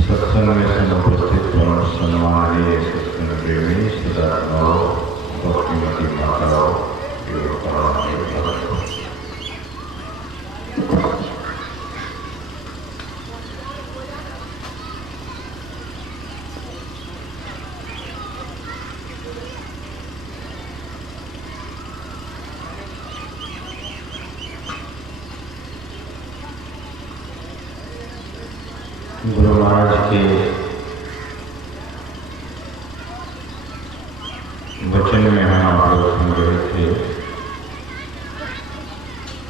सत्संग में समुपस्थित परम सम्माननीय सत्संग प्रेमी सदात्माओं, भक्तिमती माताओं एवं परम भक्तों, गुरु महाराज के वचन में हम आप लोग सुन रहे थे,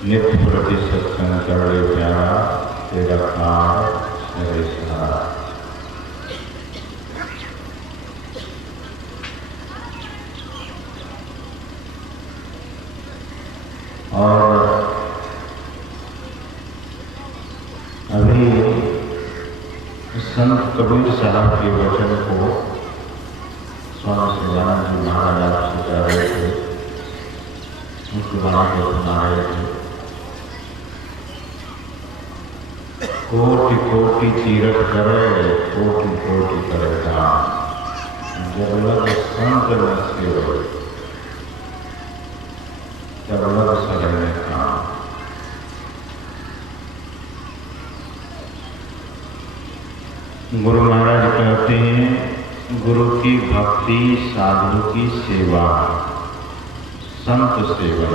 नित्य प्रति सत्संग करड़े प्यारा तेरा कार मेरे सहारा। और अभी संत कबीर साहब के वचन को स्वामी शिवानंद जी महाराज आपसे कह रहे थे, उनके बना के सुना रहे थे। कोटि कोटि तीरथ करे, कोटि कोटि करे काम, जब लग संत न सेवो, जब लग सगने काम। गुरु महाराज कहते हैं, गुरु की भक्ति, साधु की सेवा, संत सेवा।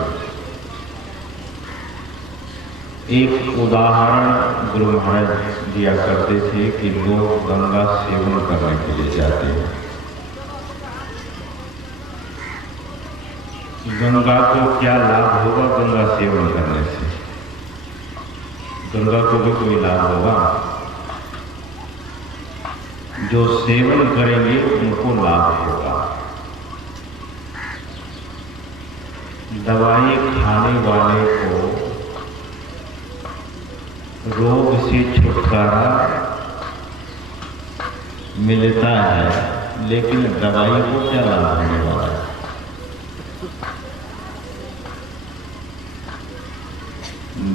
एक उदाहरण गुरु महाराज दिया करते थे कि लोग गंगा सेवन करने के लिए जाते हैं। गंगा को क्या लाभ होगा गंगा सेवन करने से? गंगा को भी कोई लाभ होगा? जो सेवन करेंगे उनको लाभ होगा। दवाई खाने वाले को रोग से छुटकारा मिलता है, लेकिन दवाई को क्या लाभ होने वाला है?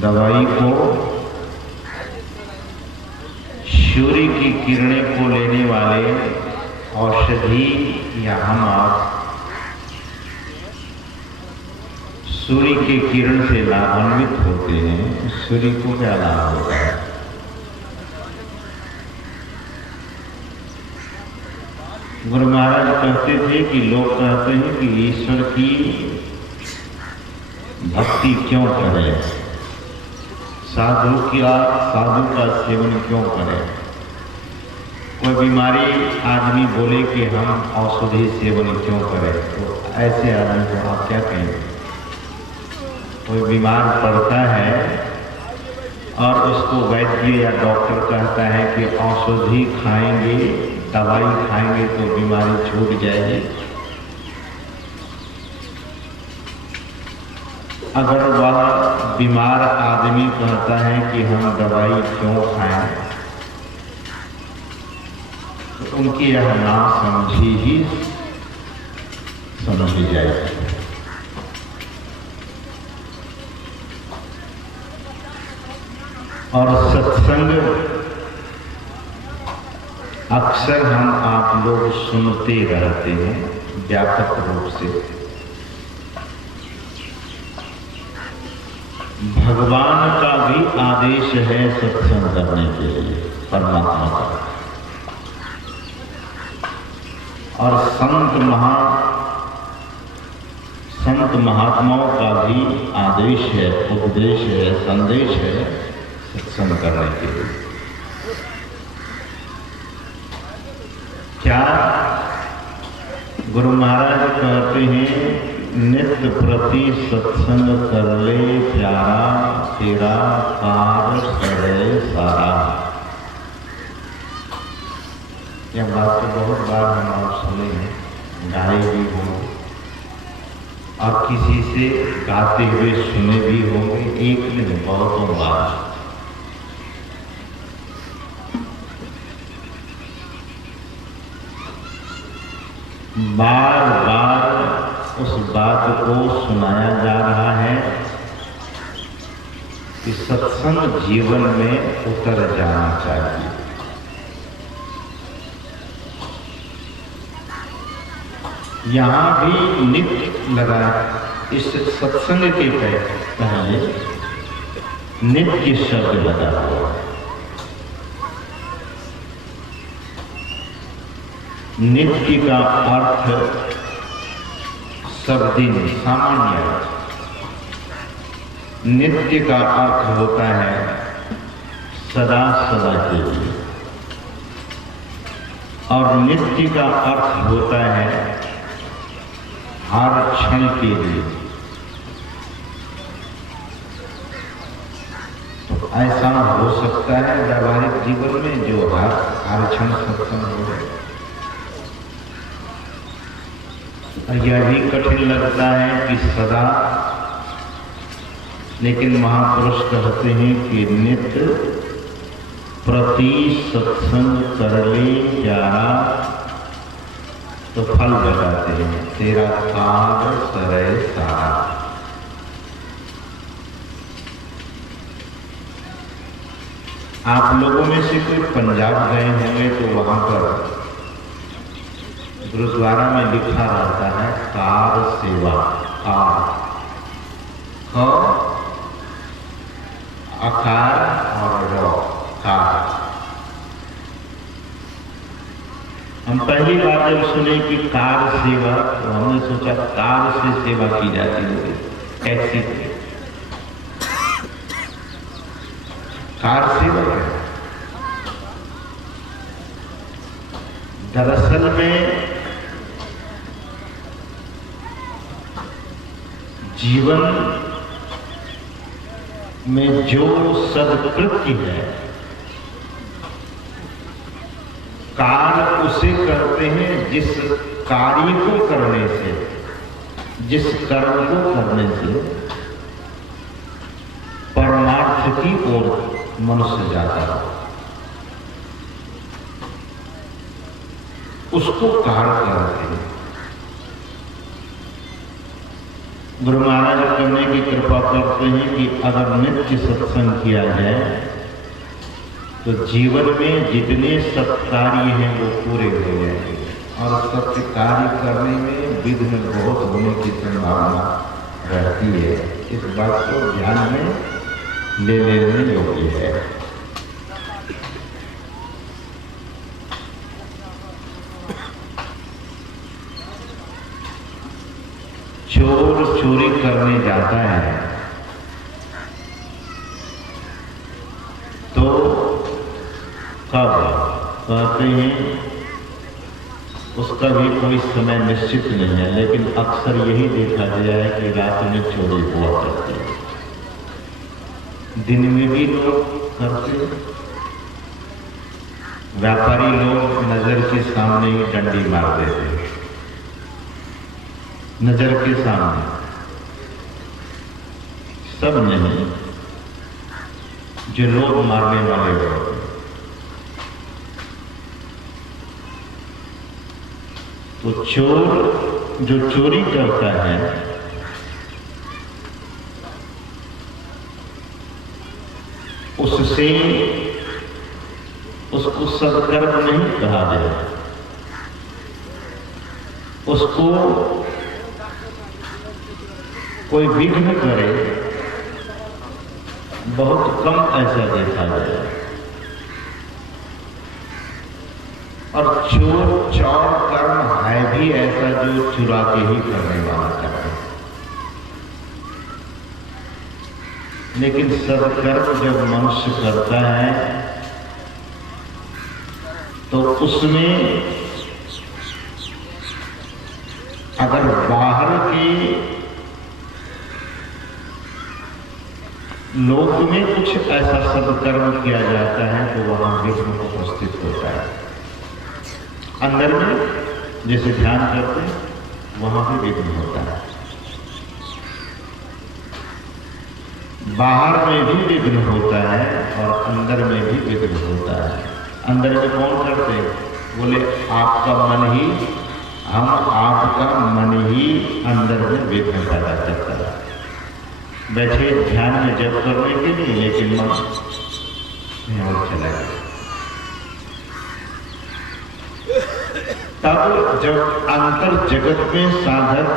दवाई को सूर्य की किरणें को लेने वाले औषधि या हम आप सूर्य के किरण से लाभान्वित होते हैं, सूर्य को क्या लाभ होता है? गुरु महाराज कहते थे कि लोग कहते हैं कि ईश्वर की भक्ति क्यों करें, साधु का सेवन क्यों करें? कोई बीमारी आदमी बोले कि हम औषधि सेवन क्यों करें, तो ऐसे आदमी को आप क्या कहेंगे? कोई बीमार पड़ता है और उसको वैद्य या डॉक्टर कहता है कि औषधि खाएंगे, दवाई खाएंगे तो बीमारी छूट जाएगी। अगर वह बीमार आदमी कहता है कि हम दवाई क्यों खाएं, तो उनकी यह ना समझी ही समझी जाएगी। और सत्संग अक्सर हम आप लोग सुनते रहते हैं व्यापक रूप से। भगवान का भी आदेश है सत्संग करने के लिए, परमात्मा का। और संत महात्माओं का भी आदेश है, उपदेश है, संदेश है सत्संग करने के लिए। क्या गुरु महाराज कहते हैं, नित्य प्रति सत्संग कर ले प्यारा, तेरा कार करे सारा। यह बात तो बहुत बार हम आप सुने हैं, गाए भी होंगे और किसी से गाते हुए सुने भी होंगे, एक नहीं बहुतों बार। बार बार उस बात को सुनाया जा रहा है कि सत्संग जीवन में उतर जाना चाहिए। यहां भी नित्य लगा, इस सत्संग के पहले नित्य शब्द लगा हुआ है। नित्य का अर्थ सब दिन सामान्य अर्थ, नित्य का अर्थ होता है सदा सदा के लिए, और नित्य का अर्थ होता है हर क्षण के लिए। तो ऐसा हो सकता है व्यावहारिक जीवन में जो हर क्षण सत्संग हो रहे, यह भी कठिन लगता है कि सदा, लेकिन महापुरुष कहते हैं कि नित्य प्रति सत्संग कर ले प्यारा, तो फल बताते हैं तेरा कार सरे सारा। आप लोगों में से कोई पंजाब गए होंगे तो वहां पर गुरुद्वारा में लिखा रहता है कार सेवा, कार अकार और रो, कार। हम पहली बार जब सुने कि कार सेवा तो हमने सोचा कार से सेवा की जाती होगी, टैक्सी से। कार सेवा है दरअसल में जीवन में जो सदकृत्य है, कार्य उसे करते हैं जिस कार्य को करने से, जिस कर्म को करने से परमार्थ की ओर मनुष्य जाता है, उसको कार्य करते हैं। गुरु महाराज करने की कृपा करते हैं कि अगर नित्य सत्संग किया जाए तो जीवन में जितने सत्कार्य हैं वो पूरे हो जाएंगे, और सत्य कार्य करने में विघ्न बहुत होने की संभावना रहती है। इस बात को ध्यान में ले लेने योग्य है। चोर चोरी करने जाता है तो कब कहते हैं, उसका भी कोई समय निश्चित नहीं है, लेकिन अक्सर यही देखा गया है कि रात में चोरी हुआ करती है, दिन में भी लोग करते हैं। व्यापारी लोग नजर के सामने ही डंडी मार देते हैं, नजर के सामने, सब नहीं, जो लोग मारने वाले लोग। तो चोर जो चोरी करता है उससे उसको सत्कर्म नहीं कहा गया, उसको कोई विघ्न करे बहुत कम ऐसा देखा गया। और चोर कर्म है भी ऐसा जो चुरा के ही करने वाला कर्म, लेकिन सत्कर्म जब मनुष्य करता है तो उसमें अगर बाहर के लोक में कुछ ऐसा सत्कर्म किया जाता है तो वहां विघ्न उपस्थित होता है। अंदर में जैसे ध्यान करते हैं वहां भी विघ्न होता है, बाहर में भी विघ्न होता है और अंदर में भी विघ्न होता है। अंदर में कौन करते हैं? बोले आपका मन ही, हम आपका मन ही अंदर में विघ्न पैदा करता है। बैठे ध्यान में जप करने के लिए, लेकिन मन और चला गया। तब जब अंतर जगत में साधक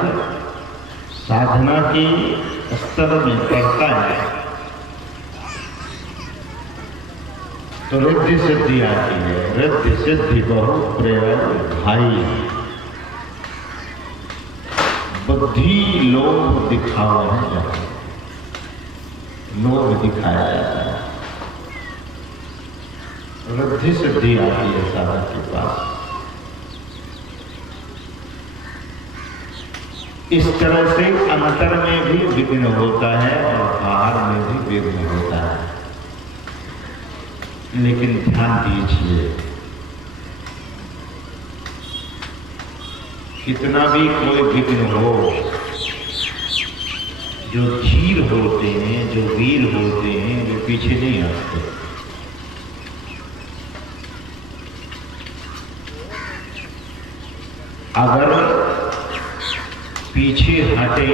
साधना की स्तर में पड़ता है तो रिद्धि सिद्धि आती है। रिद्धि सिद्धि बहु प्रयोग भाई, बुद्धि लोभ दिखावा है, लोभ दिखाया जाता है, रिद्धि सिद्धि आती है साधक के पास। इस तरह से अंतर में भी विघ्न होता है और बाहर में भी विघ्न होता है। लेकिन ध्यान दीजिए, कितना भी कोई विघ्न हो, जो धीर होते हैं, जो वीर होते हैं, वे पीछे नहीं हटते। अगर पीछे हटे,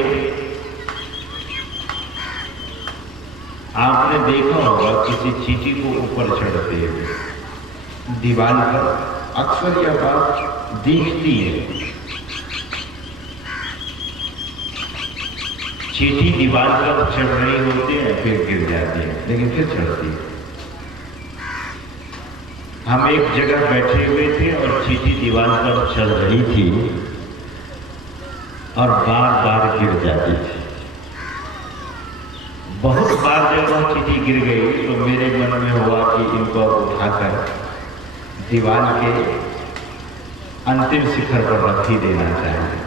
आपने देखा होगा किसी चींटी को ऊपर चढ़ते हुए दीवार पर, अक्सर यह बात दिखती है। चींटी दीवार पर चढ़ रही होती है, फिर गिर जाती है, लेकिन फिर चढ़ती है। हम एक जगह बैठे हुए थे और चींटी दीवार पर चढ़ रही थी और बार बार गिर जाती थी। बहुत बार जब वह चींटी गिर गई तो मेरे मन में हुआ कि इनको उठाकर दीवार के अंतिम शिखर पर रख ही देना चाहिए।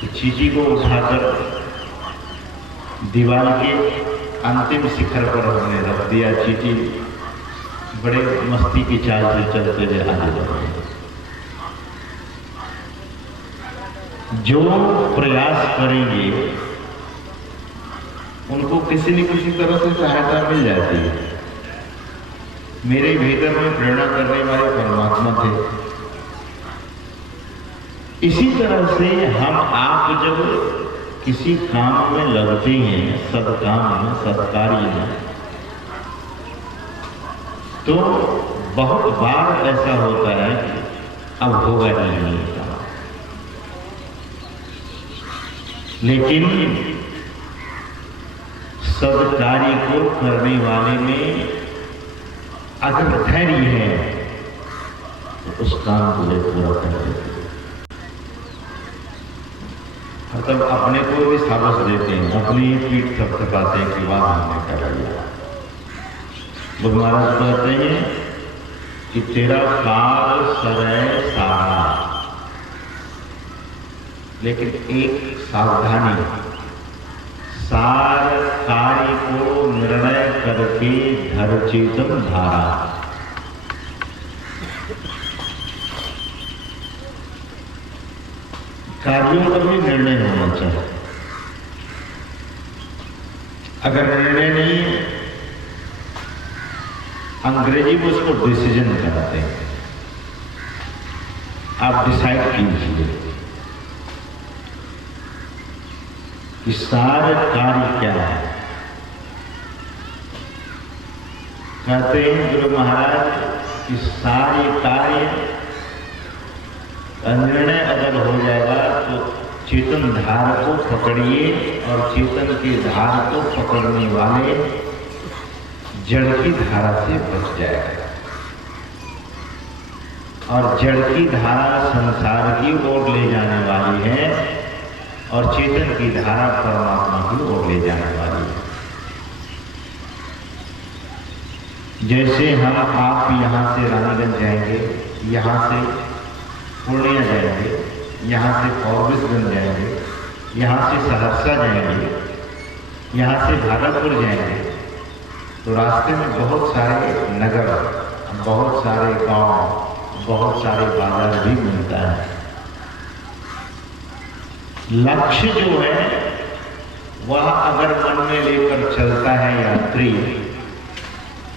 तो चींटी को उठाकर दीवार के अंतिम शिखर पर हमने रख दिया। चींटी बड़े मस्ती की चाल से चलते हुए आगे बढ़े। जो प्रयास करेंगे उनको किसी न किसी तरह से सहायता मिल जाती है। मेरे भीतर में प्रेरणा करने वाले परमात्मा थे। इसी तरह से हम आप जब किसी काम में लगते हैं, सत्काम में, सत्कार्य में, तो बहुत बार ऐसा होता है कि अब होगा नहीं काम। लेकिन सत्कार्य को करने वाले में अगर धैर्य है तो उस काम को वे पूरा कर देते हैं। मतलब अपने को भी साहस देते हैं, अपनी पीठ थपथपाते हैं कि वाह हमने कर लिया। बुद्ध महाराज कहते हैं कि तेरा कार सरय सारा, लेकिन एक सावधानी, सार कार्य को निर्णय करके धर चेतन धारा। कार्यों का भी निर्णय होना चाहिए। अगर निर्णय नहीं है, अंग्रेजी में उसको डिसीजन कहते हैं। आप डिसाइड कीजिए कि सारे कार्य क्या है। कहते हैं गुरु महाराज कि सारे कार्य का निर्णय अगर हो जाएगा तो चेतन धार को पकड़िए और चेतन की धार को पकड़ने वाले जड़ की धारा से बच जाएगा। और जड़ की धारा संसार की ओर ले जाने वाली है और चेतन की धारा परमात्मा की ओर ले जाने वाली है। जैसे हम आप यहाँ से रानीगंज जाएंगे, यहाँ से पूर्णिया जाएंगे, यहाँ से फॉरबिसगंज जाएंगे, यहाँ से सहरसा जाएंगे, यहाँ से भागलपुर जाएंगे, तो रास्ते में बहुत सारे नगर, बहुत सारे गांव, बहुत सारे बाजार भी मिलता है। लक्ष्य जो है वह अगर मन में लेकर चलता है यात्री,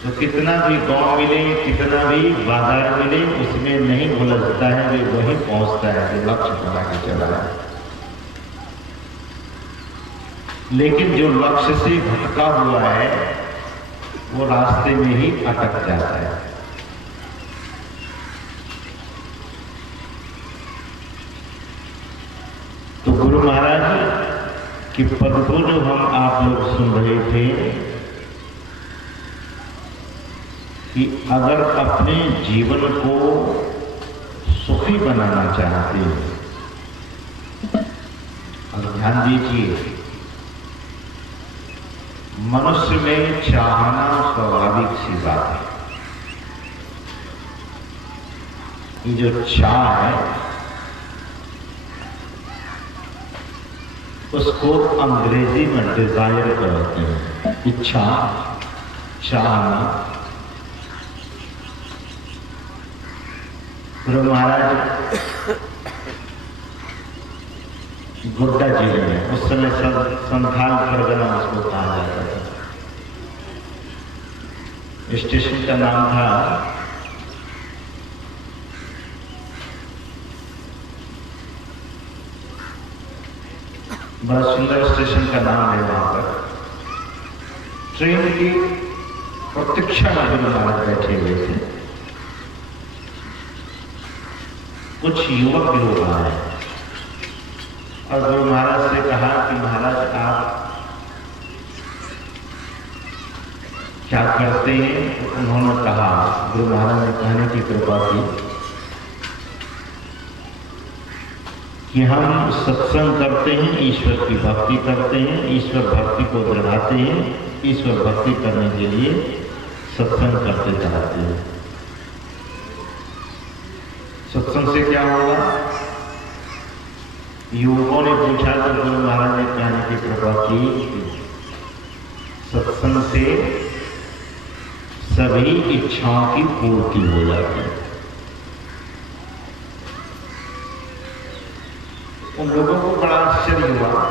तो कितना भी गांव मिले, कितना भी बाजार मिले, उसमें नहीं उलझता है, वे वहीं पहुंचता है जो लक्ष्य बना के चला है। लेकिन जो लक्ष्य से भटका हुआ है वो रास्ते में ही अटक जाता है। तो गुरु महाराज की पद को जो हम आप लोग सुन रहे थे कि अगर अपने जीवन को सुखी बनाना चाहते हैं, और ध्यान दीजिए, मनुष्य में चाहना स्वाभाविक सी बात है। ये जो चाह है उसको अंग्रेजी में डिजायर कहते हैं। इच्छा, चाहना। गुरु महाराज गोड्डा जिले में उस समय संथाल परगना उसको कहा जाता था। स्टेशन का नाम था बड़ा सुंदर स्टेशन का नाम है। वहां पर ट्रेन की प्रतीक्षा में गुरु महाराज बैठे हुए थे। कुछ युवक भी हो रहा है और गुरु महाराज से कहा कि महाराज आप क्या करते हैं? उन्होंने कहा, गुरु महाराज ने कहने की कृपा की कि हम सत्संग करते हैं, ईश्वर की भक्ति करते हैं, ईश्वर भक्ति को बढ़ाते हैं, ईश्वर भक्ति करने के लिए सत्संग करते जाते हैं। सत्संग से क्या होगा? युवकों ने पूछा तो गुरु महाराज ने कहने की कृपा की, सत्संग से सभी इच्छाओं की पूर्ति हो जाती है। उन लोगों को बड़ा आश्चर्य हुआ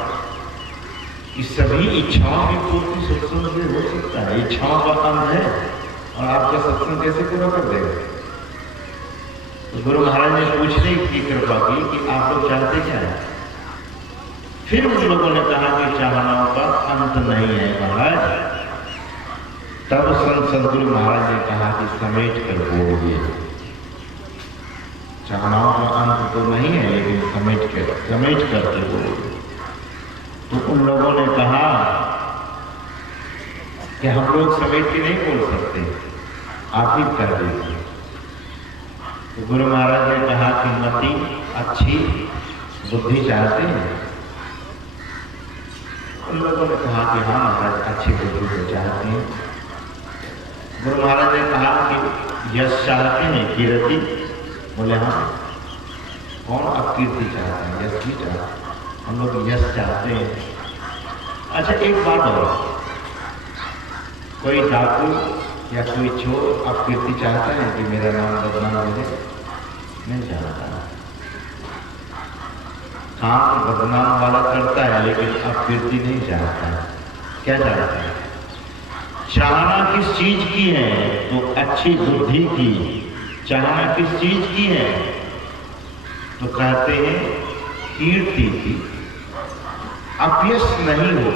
कि सभी इच्छाओं की पूर्ति सत्संग से हो सकता है। इच्छाओं का अंत है और आपका सत्संग कैसे पूरा कर देगा? तो गुरु महाराज ने पूछने की कृपा की कि आप लोग चाहते क्या है? फिर उन लोगों ने कहा कि चाहनाओं का अंत नहीं है महाराज। तब संत सदगुरु महाराज ने कहा कि समेट कर बोलिए। चाहनाओं का अंत तो नहीं है, लेकिन समेट करके बोलिए। तो उन लोगों ने कहा कि हम लोग समेट के नहीं बोल सकते, आप ही कर दीजिए। तो गुरु महाराज ने कहा कि मति अच्छी बुद्धि चाहते हैं। उन लोगों ने कहा कि हाँ महाराज, अच्छी बुद्धि को चाहते हैं। गुरु महाराज ने कहा कि यश चाहते हैं, कीर्ति? बोले हाँ। कौन अब कीर्ति चाहते हैं? यश भी चाहते हैं। हम लोग यश चाहते हैं। अच्छा एक बात और, कोई डाकू या कोई चोर अब कीर्ति चाहता है कि मेरा नाम बदनाम हो जाए? नहीं चाहता। काम बदनाम वाला करता है, लेकिन अब कीर्ति नहीं चाहता है। क्या चाहता है? चाहना किस चीज की है? तो अच्छी बुद्धि की। चाहना किस चीज की है? तो कहते हैं कीर्ति की। अपयश नहीं हो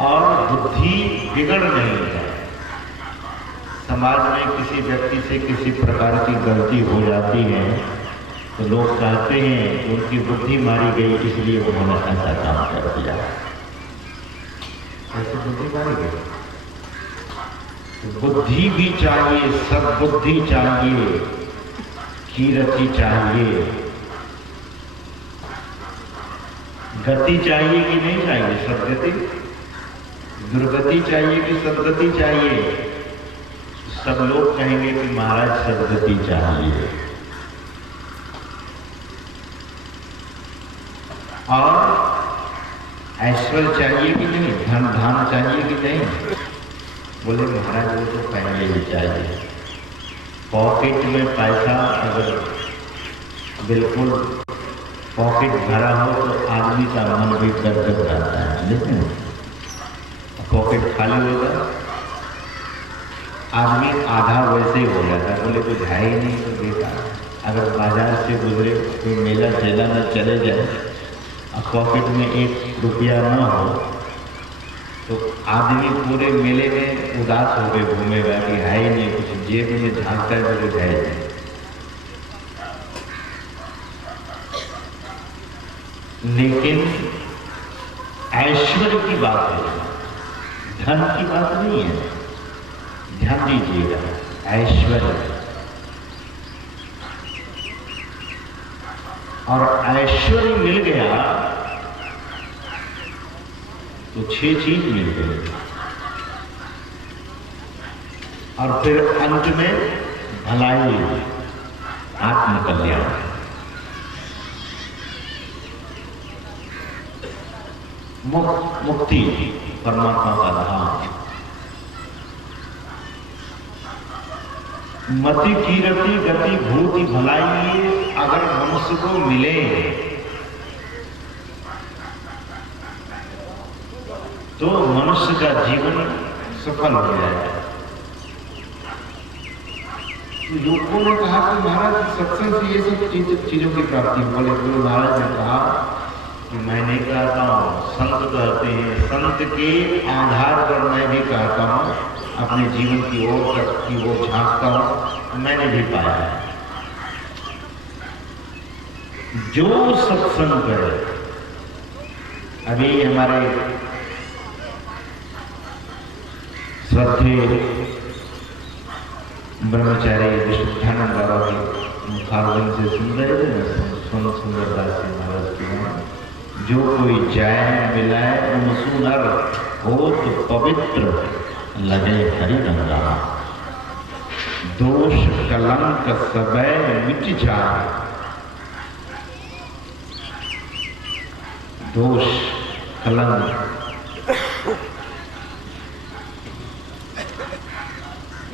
और बुद्धि बिगड़ नहीं जाए। समाज में किसी व्यक्ति से किसी प्रकार की गलती हो जाती है तो लोग कहते हैं कि उनकी बुद्धि मारी गई, इसलिए उन्होंने ऐसा काम कर दिया। ऐसी बुद्धि मारी गई। तो बुद्धि भी चाहिए, सद्बुद्धि चाहिए, कीर्ति चाहिए, गति चाहिए कि नहीं चाहिए? सद्गति, दुर्गति चाहिए कि सद्गति चाहिए? सब लोग कहेंगे कि महाराज सद्गति चाहिए। और ऐश्वर्य चाहिए कि नहीं? धन धान चाहिए कि नहीं? बोले महाराज वो तो पहले ही चाहिए। पॉकेट में पैसा अगर बिल्कुल पॉकेट भरा हो तो आदमी का मन भी गदगद रहता है, लेकिन पॉकेट खाली होगा आदमी आधा वैसे ही हो जाता है। बोले कुछ है ही नहीं तो बेकार। अगर बाजार से गुजरे कोई मेला चेला में चले जाए और पॉकेट में 1 रुपया न हो तो आदमी पूरे मेले में उदास हो गए, घूमेगा कि है ही नहीं कुछ, जेब में झांकता है तो कुछ है ही नहीं। लेकिन ऐश्वर्य की बात है, धन की बात नहीं है। ध्यान दीजिएगा, ऐश्वर्य और ऐश्वर्य मिल गया तो 6 चीज मिल गई और फिर अंत में भलाई, आत्मकल्याण। मुक्ति, परमात्मा का धाम। मति कीरति गति भूति भलाई, अगर मनुष्य को मिले तो मनुष्य का जीवन सफल हो जाएगा। तो युवकों ने कहा कि महाराज सत्संग से ये सब चीजों की प्राप्ति। बोले गुरु महाराज ने कहा कि मैं नहीं कहता हूँ, संत कहते हैं, संत के आधार पर मैं भी कहता हूँ, अपने जीवन की ओर झांकता हूँ, मैंने भी पाया है। जो सत्संग करे, अभी हमारे श्रद्धे ब्रह्मचारी विशुद्धानंद बाबा की मुखारविंद से सुन रहे थे, सुंदरदास जी महाराज की, जो कोई जाए मिलाए उनसु नर हो तो पवित्र लगे हरि रंगा, दोष कलंक सबे मिट जाए। दोष कलंक,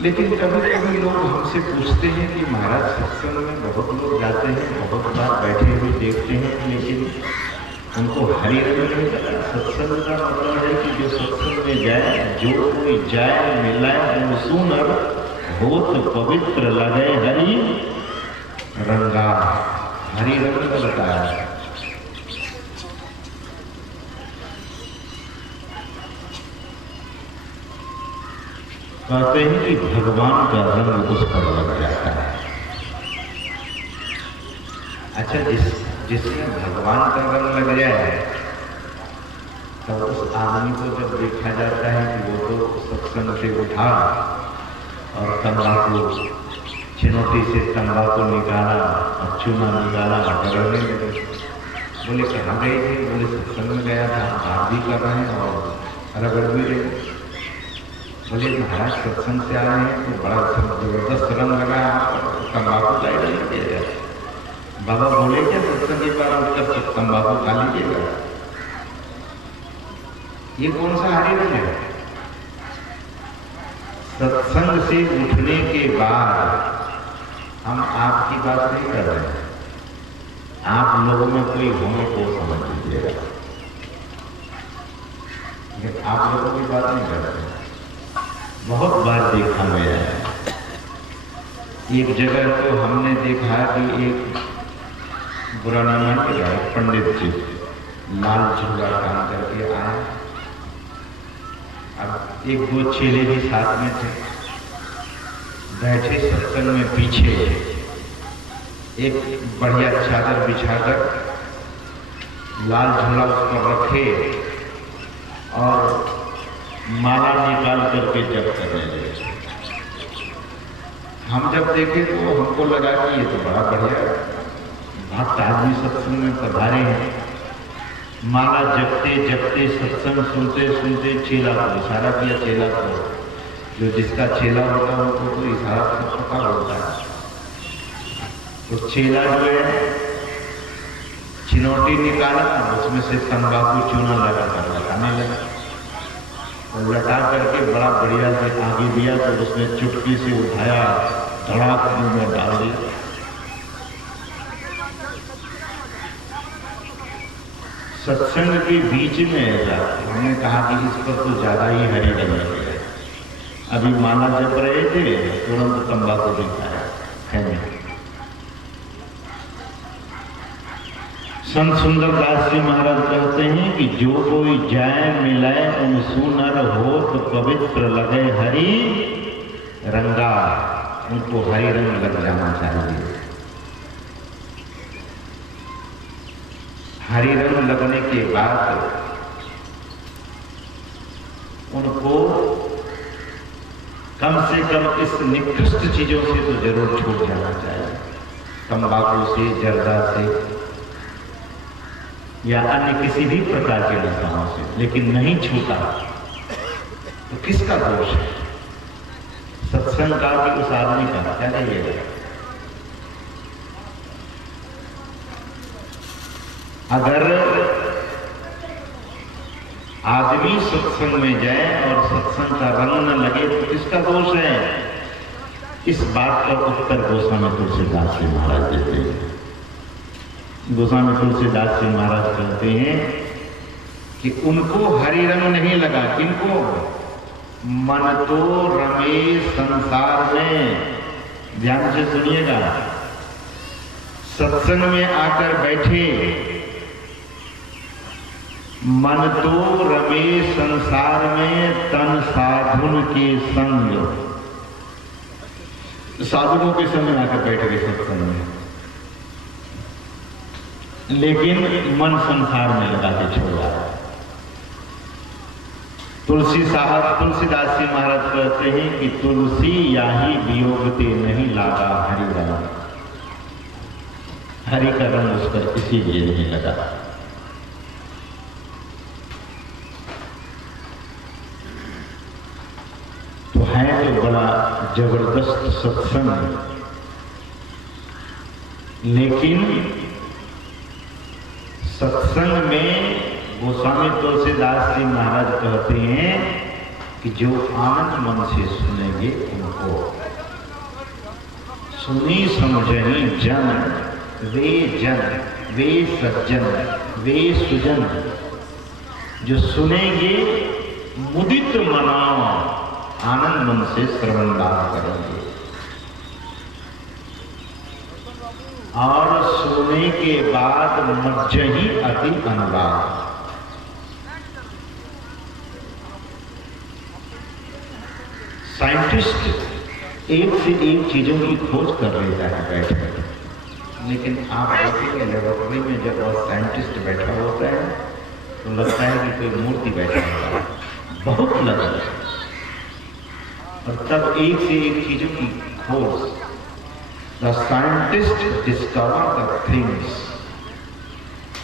लेकिन कभी कभी लोग हमसे पूछते हैं कि महाराज सत्संग में बहुत लोग जाते हैं, बहुत बार बैठे हुए देखते हैं, लेकिन उनको हरि रंग नहीं पता। सत्संग का मतलब है कि जो सत्संग में जाए, जो कोई जाए मिलाए वो सुनर हो तो पवित्र लगे हरि रंगा। हरि रंग का बताया। कहते हैं कि भगवान का रंग उस पर लग जाता है। अच्छा, जिसमें भगवान का रंग लग जाए तो उस आदमी को जब देखा जाता है कि वो तो सत्संग से उठा और तंबाकू, चिनौती से तंबाकू निकाला और चूना निकाला, डरने लगे। बोले कहाँ गए थे? बोले सत्संग में गया था, बात भी कर रहे हैं और रगड़ भी रहे। बोले महाराज सत्संग से आ रहे हैं तो बड़ा जबरदस्त रंग लगा, तंबाकू का ही नहीं दिया। बाबा बोले क्या सत्संग के बाद उठकर तंबाकू खा लीजिएगा? ये कौन सा हरि रंग है? सत्संग से उठने के बाद हम आपकी बात नहीं कर रहे हैं, आप लोगों में कोई होने को समझ लीजिएगा, लेकिन आप लोगों की बात नहीं कर रहे हैं। बहुत बार देखा गया है। एक जगह तो हमने देखा कि एक बुरा नाम है, पंडित जी लाल झूला काम करके आए। अब 1-2 चेले भी साथ में थे, बैठे सत्संग में पीछे एक बढ़िया चादर बिछाकर लाल झूला उस पर रखे और माला निकाल करके जप करने लगे। हम जब देखे तो हमको लगा कि ये तो बड़ा बढ़िया भक्त आदमी सत्संग में पधारे हैं। माला जपते जपते सत्संग सुनते सुनते चेला को इशारा किया। चेला को, जो जिसका चेला होता है उनको तो इशारा से पता होता है। तो चेला जो है चिनौटी निकाला, उसमें से तंबाकू चूना लगा कर लगाने लगा और लटा करके बड़ा बढ़िया से आगे दिया। तो उसने चुटकी से उठाया, धड़ाक मुंह में डाल दिया। सत्संग के बीच में ऐसा हमने कहा कि इस पर तो ज्यादा ही हरि रंग है। अभी माला जप रहे थे, तुरंत तंबाकू दिखाया है नहीं। संत सुंदरदास जी महाराज कहते हैं कि जो कोई जाय मिले उन सुनर हो तो पवित्र लगे हरि रंगा, उनको हरि रंग लग जाना चाहिए। हरि रंग लगने के बाद उनको कम से कम इस निकृष्ट चीजों से तो जरूर छूट जाना चाहिए, तंबाकू से, जर्दा से या अन्य किसी भी प्रकार के नशाओं से, लेकिन नहीं छूटा तो किसका दोष है? सत्संग का कि उस आदमी का? क्या कहिएगा? अगर आदमी सत्संग में जाए और सत्संग का रंग न लगे तो किसका दोष है? इस बात का उत्तर गोस्वामी तुलसीदास जी महाराज देते हैं। गोस्वामी तुलसीदास जी महाराज कहते हैं कि उनको हरि रंग नहीं लगा। किनको? मन तो रमे संसार में। ध्यान से सुनिएगा, सत्संग में आकर बैठे, मन तो रमे संसार में तन साधुन के संग। साधुओं के संग आकर बैठ गए सत्संग में, लेकिन मन संसार में लगा के छोड़ा। तुलसीदास जी महाराज कहते हैं कि तुलसी याही वियोगते नहीं लागा हरि रंग। हरि का रंग उस पर इसीलिए नहीं लगा। तो है तो बड़ा जबरदस्त सत्संग, लेकिन सत्संग में गोस्वामी तुलसीदास जी महाराज कहते हैं कि जो आनंद मन से सुनेंगे उनको सुनी समझनी जन वे सज्जन वे सुजन। जो सुनेंगे मुदित मनाओ, आनंद मन से श्रवण करेंगे और सोने के बाद मज्जही अति अनुराग। साइंटिस्ट एक से एक चीजों की खोज कर लेता है बैठ कर, लेकिन आप देखेंगे लेबोरेटरी में जब वह साइंटिस्ट बैठा होता है तो लगता है कि कोई मूर्ति बैठा होता है, बहुत लगता है। और तब एक से एक चीजों की खोज, The scientist discover the things।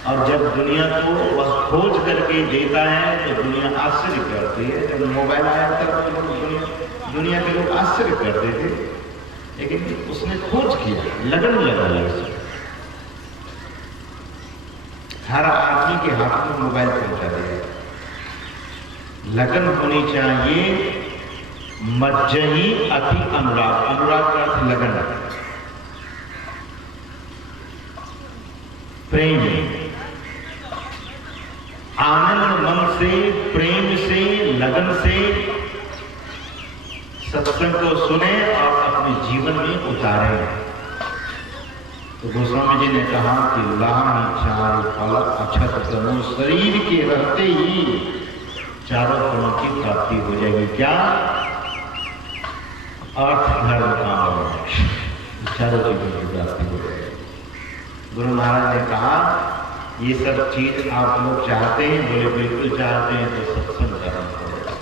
और जब दुनिया को वह खोज करके देता है तो दुनिया आश्चर्य करती है। जब मोबाइल आया तब तो दुनिया के लोग आश्चर्य करते थे, लेकिन उसने खोज किया, लगन लगा से। हर आदमी के हाथ में मोबाइल पहुंचा दिया। लगन होनी चाहिए। मज्जही अति अनुराग, अनुराग का अर्थ लगन, प्रेम, आनंद मन से, प्रेम से, लगन से सत्संग को सुने और अपने जीवन में उतारे। तो गोस्वामी जी ने कहा कि लाही चार फल अक्षत तनु, शरीर के रहते ही चारों फलों की प्राप्ति हो जाएगी। क्या? अर्थ, धर्म, काम, मोक्ष, चारों चीजों की प्राप्ति हो जाएगी। गुरु महाराज ने कहा ये सब चीज आप लोग चाहते हैं? बोले बिल्कुल चाहते हैं, तो सत्संग करना पड़ेगा।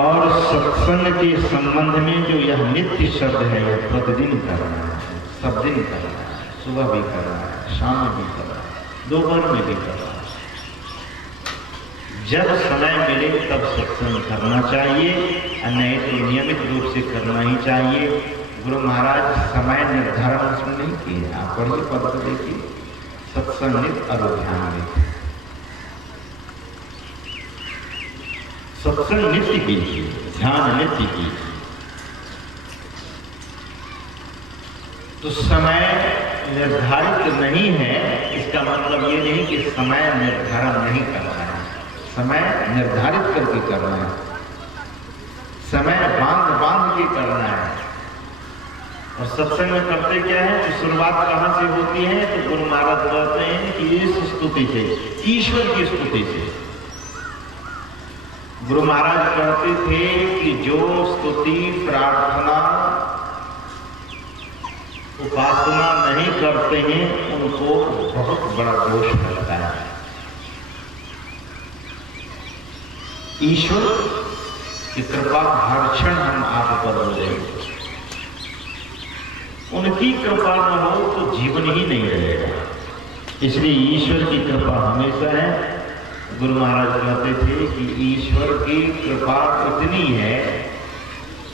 और सत्संग के संबंध में जो यह नित्य शब्द है, यह प्रतिदिन करना है, सब दिन करना है, सुबह भी करना है, शाम में भी करना है, दोपहर में भी करना है। जब समय मिले तब सत्संग करना चाहिए, नहीं तो नियमित रूप से करना ही चाहिए। गुरु महाराज समय निर्धारण उसमें नहीं किए। आप पढ़िए पद को देखिए, सत्संग नित्य अनुध्यान में, सत्संग नित्य कीजिए, ध्यान नित्य कीजिए। तो समय निर्धारित नहीं है, इसका मतलब ये नहीं कि समय निर्धारण नहीं करना है। समय निर्धारित करके करना है, समय बांध के करना है। और सत्संग में करते क्या है, तो शुरुआत कहाँ से होती है, तो गुरु महाराज कहते हैं कि इस स्तुति से, ईश्वर की स्तुति से। गुरु महाराज कहते थे कि जो स्तुति प्रार्थना उपासना नहीं करते हैं उनको बहुत बड़ा दोष लगता है। ईश्वर की कृपा हर क्षण हम आप पर हो जाएगी, उनकी कृपा न हो तो जीवन ही नहीं रहेगा। इसलिए ईश्वर की कृपा हमेशा है। गुरु महाराज कहते थे कि ईश्वर की कृपा इतनी है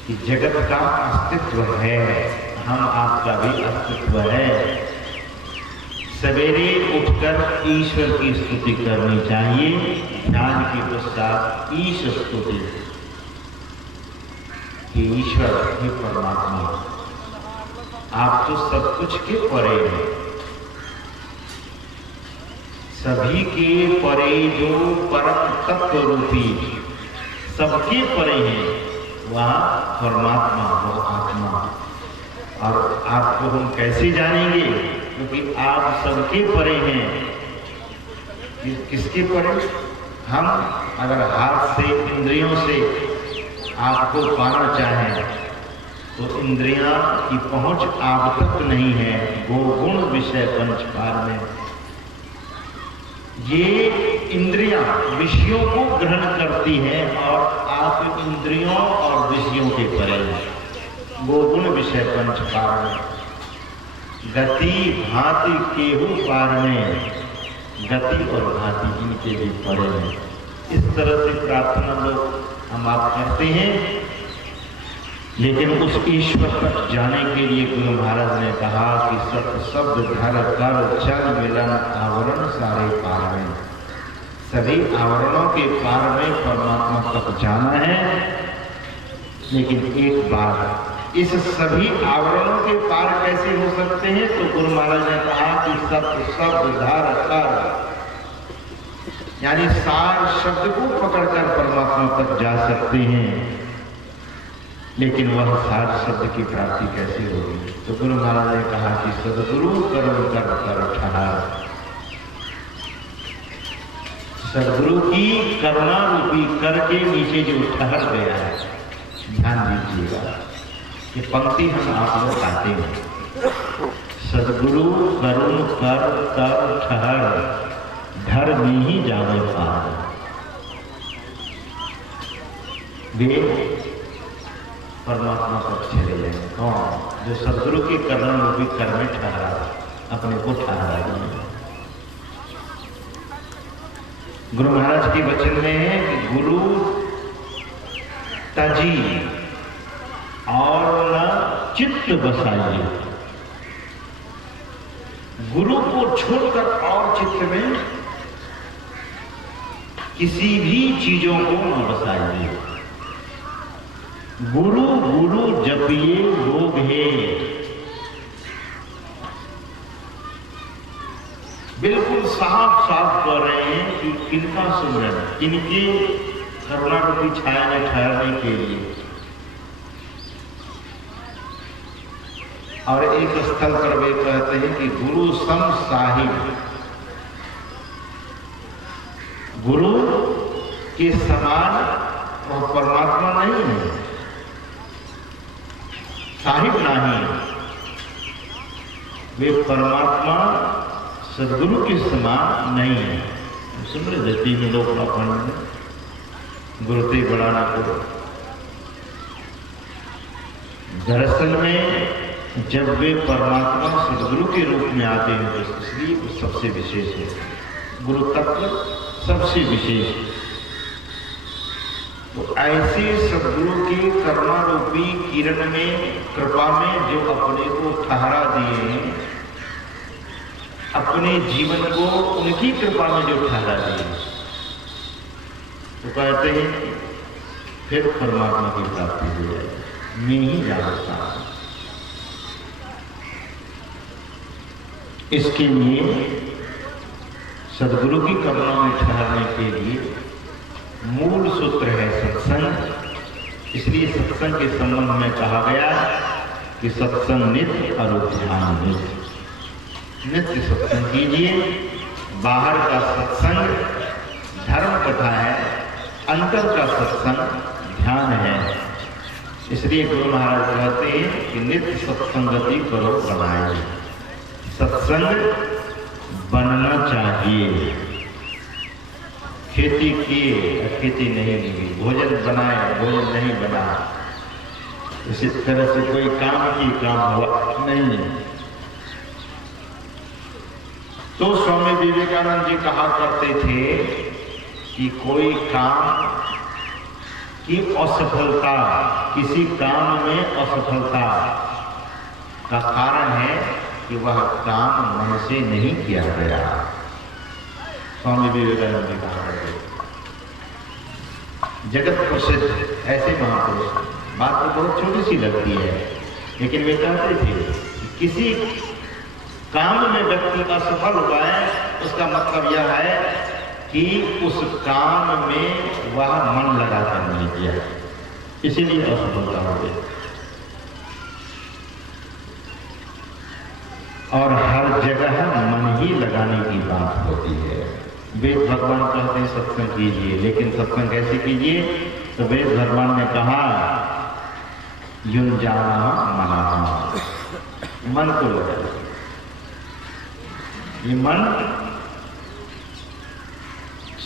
कि जगत का अस्तित्व है, हम आपका भी अस्तित्व है। सवेरे उठकर ईश्वर की स्तुति करनी चाहिए, ध्यान के पश्चात ईश स्तुति कि ईश्वर ही परमात्मा आप तो सब कुछ के परे हैं, सभी के परे जो परम तत्व रूपी सबके परे हैं, वह परमात्मा वो आत्मा। और आपको हम कैसे जानेंगे, क्योंकि आप सबके परे हैं। किसके परे? हम अगर हाथ से इंद्रियों से आपको पाना चाहें तो इंद्रियां की पहुंच आप तक नहीं है। गोगुण विषय पंचपार में ये इंद्रियां विषयों को ग्रहण करती हैं और आप इंद्रियों और विषयों के परे हैं। गोगुण विषय पंचपार में गति भांति केहू पार में, गति और भांति इनके भी परे हैं। इस तरह से प्रार्थना लोग हम आप करते हैं, लेकिन उस ईश्वर तक जाने के लिए गुरु महाराज ने कहा कि सत्य शब्द धर कर चल मिलन आवरण सारे पार में। सभी आवरणों के पार में परमात्मा तक जाना है। लेकिन एक बात, इस सभी आवरणों के पार कैसे हो सकते हैं, तो गुरु महाराज ने कहा कि सत्य शब्द धर कर, यानी सार शब्द को पकड़कर परमात्मा तक जा सकते हैं। लेकिन वह सार शब्द की प्राप्ति कैसे होगी, तो गुरु महाराज ने कहा कि सदगुरु करुण कर ठहर। सदगुरु की करुणा रूपी कर के नीचे जो ठहर गया है, ध्यान दीजिएगा, ये पंक्ति हम आप लोग गाते हैं। सदगुरु करुण कर ठहर, धर में ही जाने पार। वे परमात्मा तक चले जाएंगे। कौन? जो सदगुरु की करुणा रूपी कर में ठहरा, अपने को ठहरा दिया। गुरु महाराज के वचन में है कि गुरु तजी और न चित्त बसाइए। गुरु को छोड़कर और चित्त में किसी भी चीजों को न बसाइए। गुरु गुरु जपिए लोग है। बिल्कुल साफ साफ कर रहे हैं कि किनका सुमरन, किनके करुणा रूपी छाया में ठहरने के लिए। और एक स्थल पर वे कहते हैं कि गुरु सम साहिब, गुरु के समान और परमात्मा नहीं है, साहिब नहीं। वे परमात्मा सदगुरु के समान नहीं है। सुन रहे थे तीन लोग में गुरुते बढ़ाना को। दरअसल में जब वे परमात्मा सदगुरु के रूप में आते हैं तो इसलिए वो सबसे विशेष है। गुरु तत्व सबसे विशेष। तो ऐसे सदगुरु की करुणा रूपी किरण में, कृपा में जो अपने को ठहरा दिए हैं, अपने जीवन को उनकी कृपा में जो ठहरा दिए, तो कहते हैं फिर परमात्मा की प्राप्ति हो जाएगी। मैं ही जानता हूं। इसके लिए सदगुरु की करुणा में ठहरने के लिए मूल सूत्र है सत्संग। इसलिए सत्संग के संबंध में कहा गया कि सत्संग नित्य और ध्यान नित्य। नित्य सत्संग कीजिए। बाहर का सत्संग धर्म कथा है, अंतर का सत्संग ध्यान है। इसलिए गुरु महाराज कहते हैं कि नित्य सत्संगति करो बनाए। सत्संग बनना चाहिए। खेती किए, खेती नहीं मिली, भोजन बनाए, भोजन नहीं बना, इसी तरह से कोई काम की काम हुआ नहीं। तो स्वामी विवेकानंद जी कहा करते थे कि कोई काम की असफलता, किसी काम में असफलता का कारण है कि वह काम मन से नहीं किया गया। स्वामी विवेकानंद जी कहा करते, जगत प्रसिद्ध ऐसे महापुरुष, बात तो बहुत छोटी सी लगती है, लेकिन वे कहते थे कि किसी काम में व्यक्ति असफल हुआ है, उसका मतलब यह है कि उस काम में वह मन लगाकर नहीं किया, इसीलिए असफलता हो गई। और हर जगह मन ही लगाने की बात होती है। वेद भगवान कहते हैं सत्संग कीजिए, लेकिन सत्संग कैसे कीजिए? तो वेद भगवान ने कहा युंजाना मना, मन को लगाइए। ये मन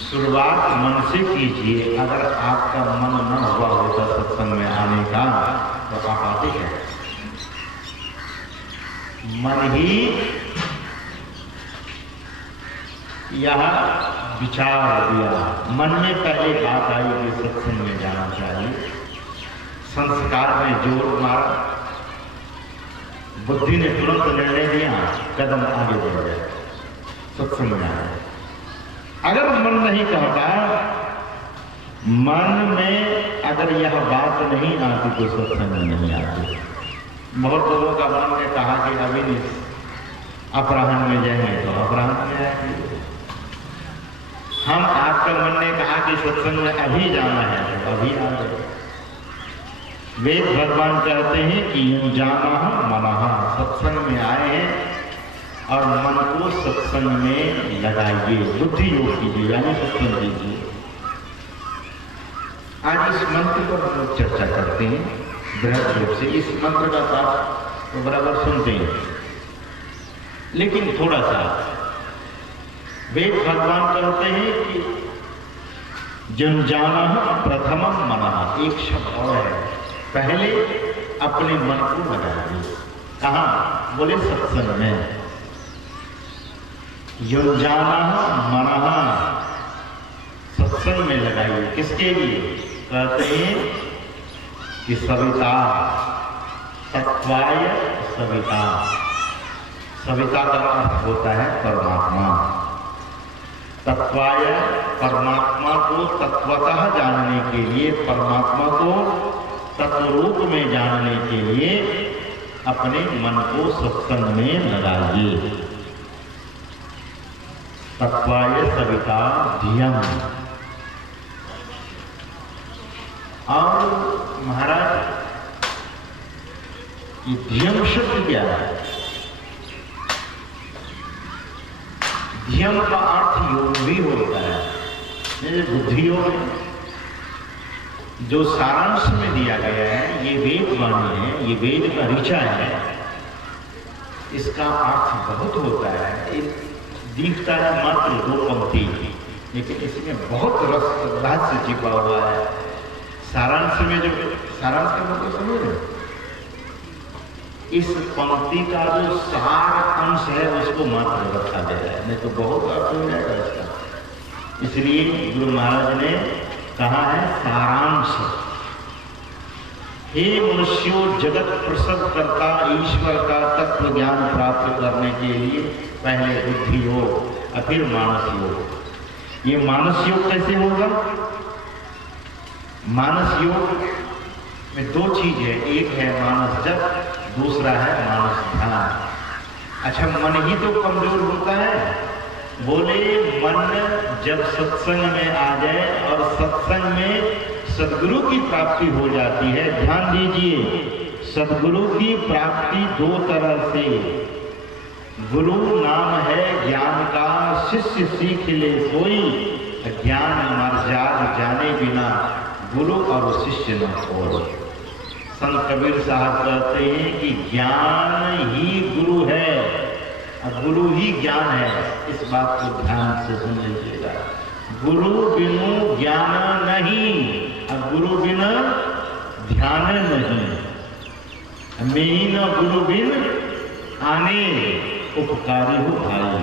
शुरुआत मन से कीजिए। अगर आपका मन न हुआ होता सत्संग में आने का तो आप आते हैं। मन ही यह विचार दिया, मन में पहले बात आई कि सत्संग में जाना चाहिए। संस्कार में जोर मारा, बुद्धि ने तुरंत निर्णय लिया, कदम आगे बढ़ गया, सत्संग में आया। अगर मन नहीं कहता, मन में अगर यह बात नहीं आती तो सत्संग में नहीं आती। बहुत लोगों का मन ने कहा कि अभी नहीं, अपराह्न में जाएंगे तो अपराह्न में आएंगे। हम आपका मन ने कहा कि सत्संग में अभी जाना है तो अभी आ गए। वेद भगवान कहते हैं कि जाना मनः, सत्संग में आए हैं और मन को सत्संग में लगाइए, बुद्धि योग कीजिए, यानी सत्संग कीजिए। आज इस मंत्र पर हम लोग चर्चा करते हैं बृहद रूप से। इस मंत्र का पाठ तो बराबर सुनते हैं, लेकिन थोड़ा सा वेद भगवान कहते हैं कि जुंजाना प्रथमम मनः, एक शब्द और है, पहले अपने मन को लगाइए। कहाँ? बोले सत्संग में। युंजाना मनः, सत्संग में लगाइए। किसके लिए? कहते हैं कि सविता, तत्वाय सविता। सविता का अर्थ होता है परमात्मा। तत्वाय, परमात्मा को तत्वतः जानने के लिए, परमात्मा को तत्वरूप में जानने के लिए अपने मन को सत्संग में लगाइए। तत्वाय सविता धियम। और महाराज ये धियम शब्द क्या है? धियम का अर्थ योग भी होता है, जैसे बुद्धि योग जो सारांश में दिया गया है। ये वेद वाणी है, ये वेद का ऋचा है, इसका अर्थ बहुत होता है। दिखता है मात्र 2 पंक्ति, लेकिन इसमें बहुत रहस्य छिपा हुआ है। सारांश में जो सारांश का मतलब समझ रहे, इस पंक्ति का जो सार अंश है उसको मात्र रखा गया है, नहीं तो बहुत अर्थ हो जाएगा इसका। इसलिए गुरु महाराज ने कहा है सारांश। हे मनुष्यों, जगत प्रसव करता ईश्वर का तत्व ज्ञान प्राप्त करने के लिए पहले बुद्धि योग और फिर मानस योग। ये मानस योग कैसे होगा? मानस योग में 2 चीज है, एक है मानस जप, दूसरा है मानस ध्यान। अच्छा, मन ही तो कमजोर होता है। बोले मन जब सत्संग में आ जाए और सत्संग में सद्गुरु की प्राप्ति हो जाती है, ध्यान दीजिए, सदगुरु की प्राप्ति दो तरह से। गुरु नाम है ज्ञान का, शिष्य सीख ले सोई, ज्ञान मर्याद जाने बिना गुरु और शिष्य न खोए। संत कबीर साहब कहते हैं कि ज्ञान ही गुरु है, गुरु ही ज्ञान है। इस बात को ध्यान से सुन लीजिएगा। गुरु बिनु ज्ञान नहीं, गुरु बिना ध्यान नहीं। मैं न गुरु बिन आने उपकारी हो भाई।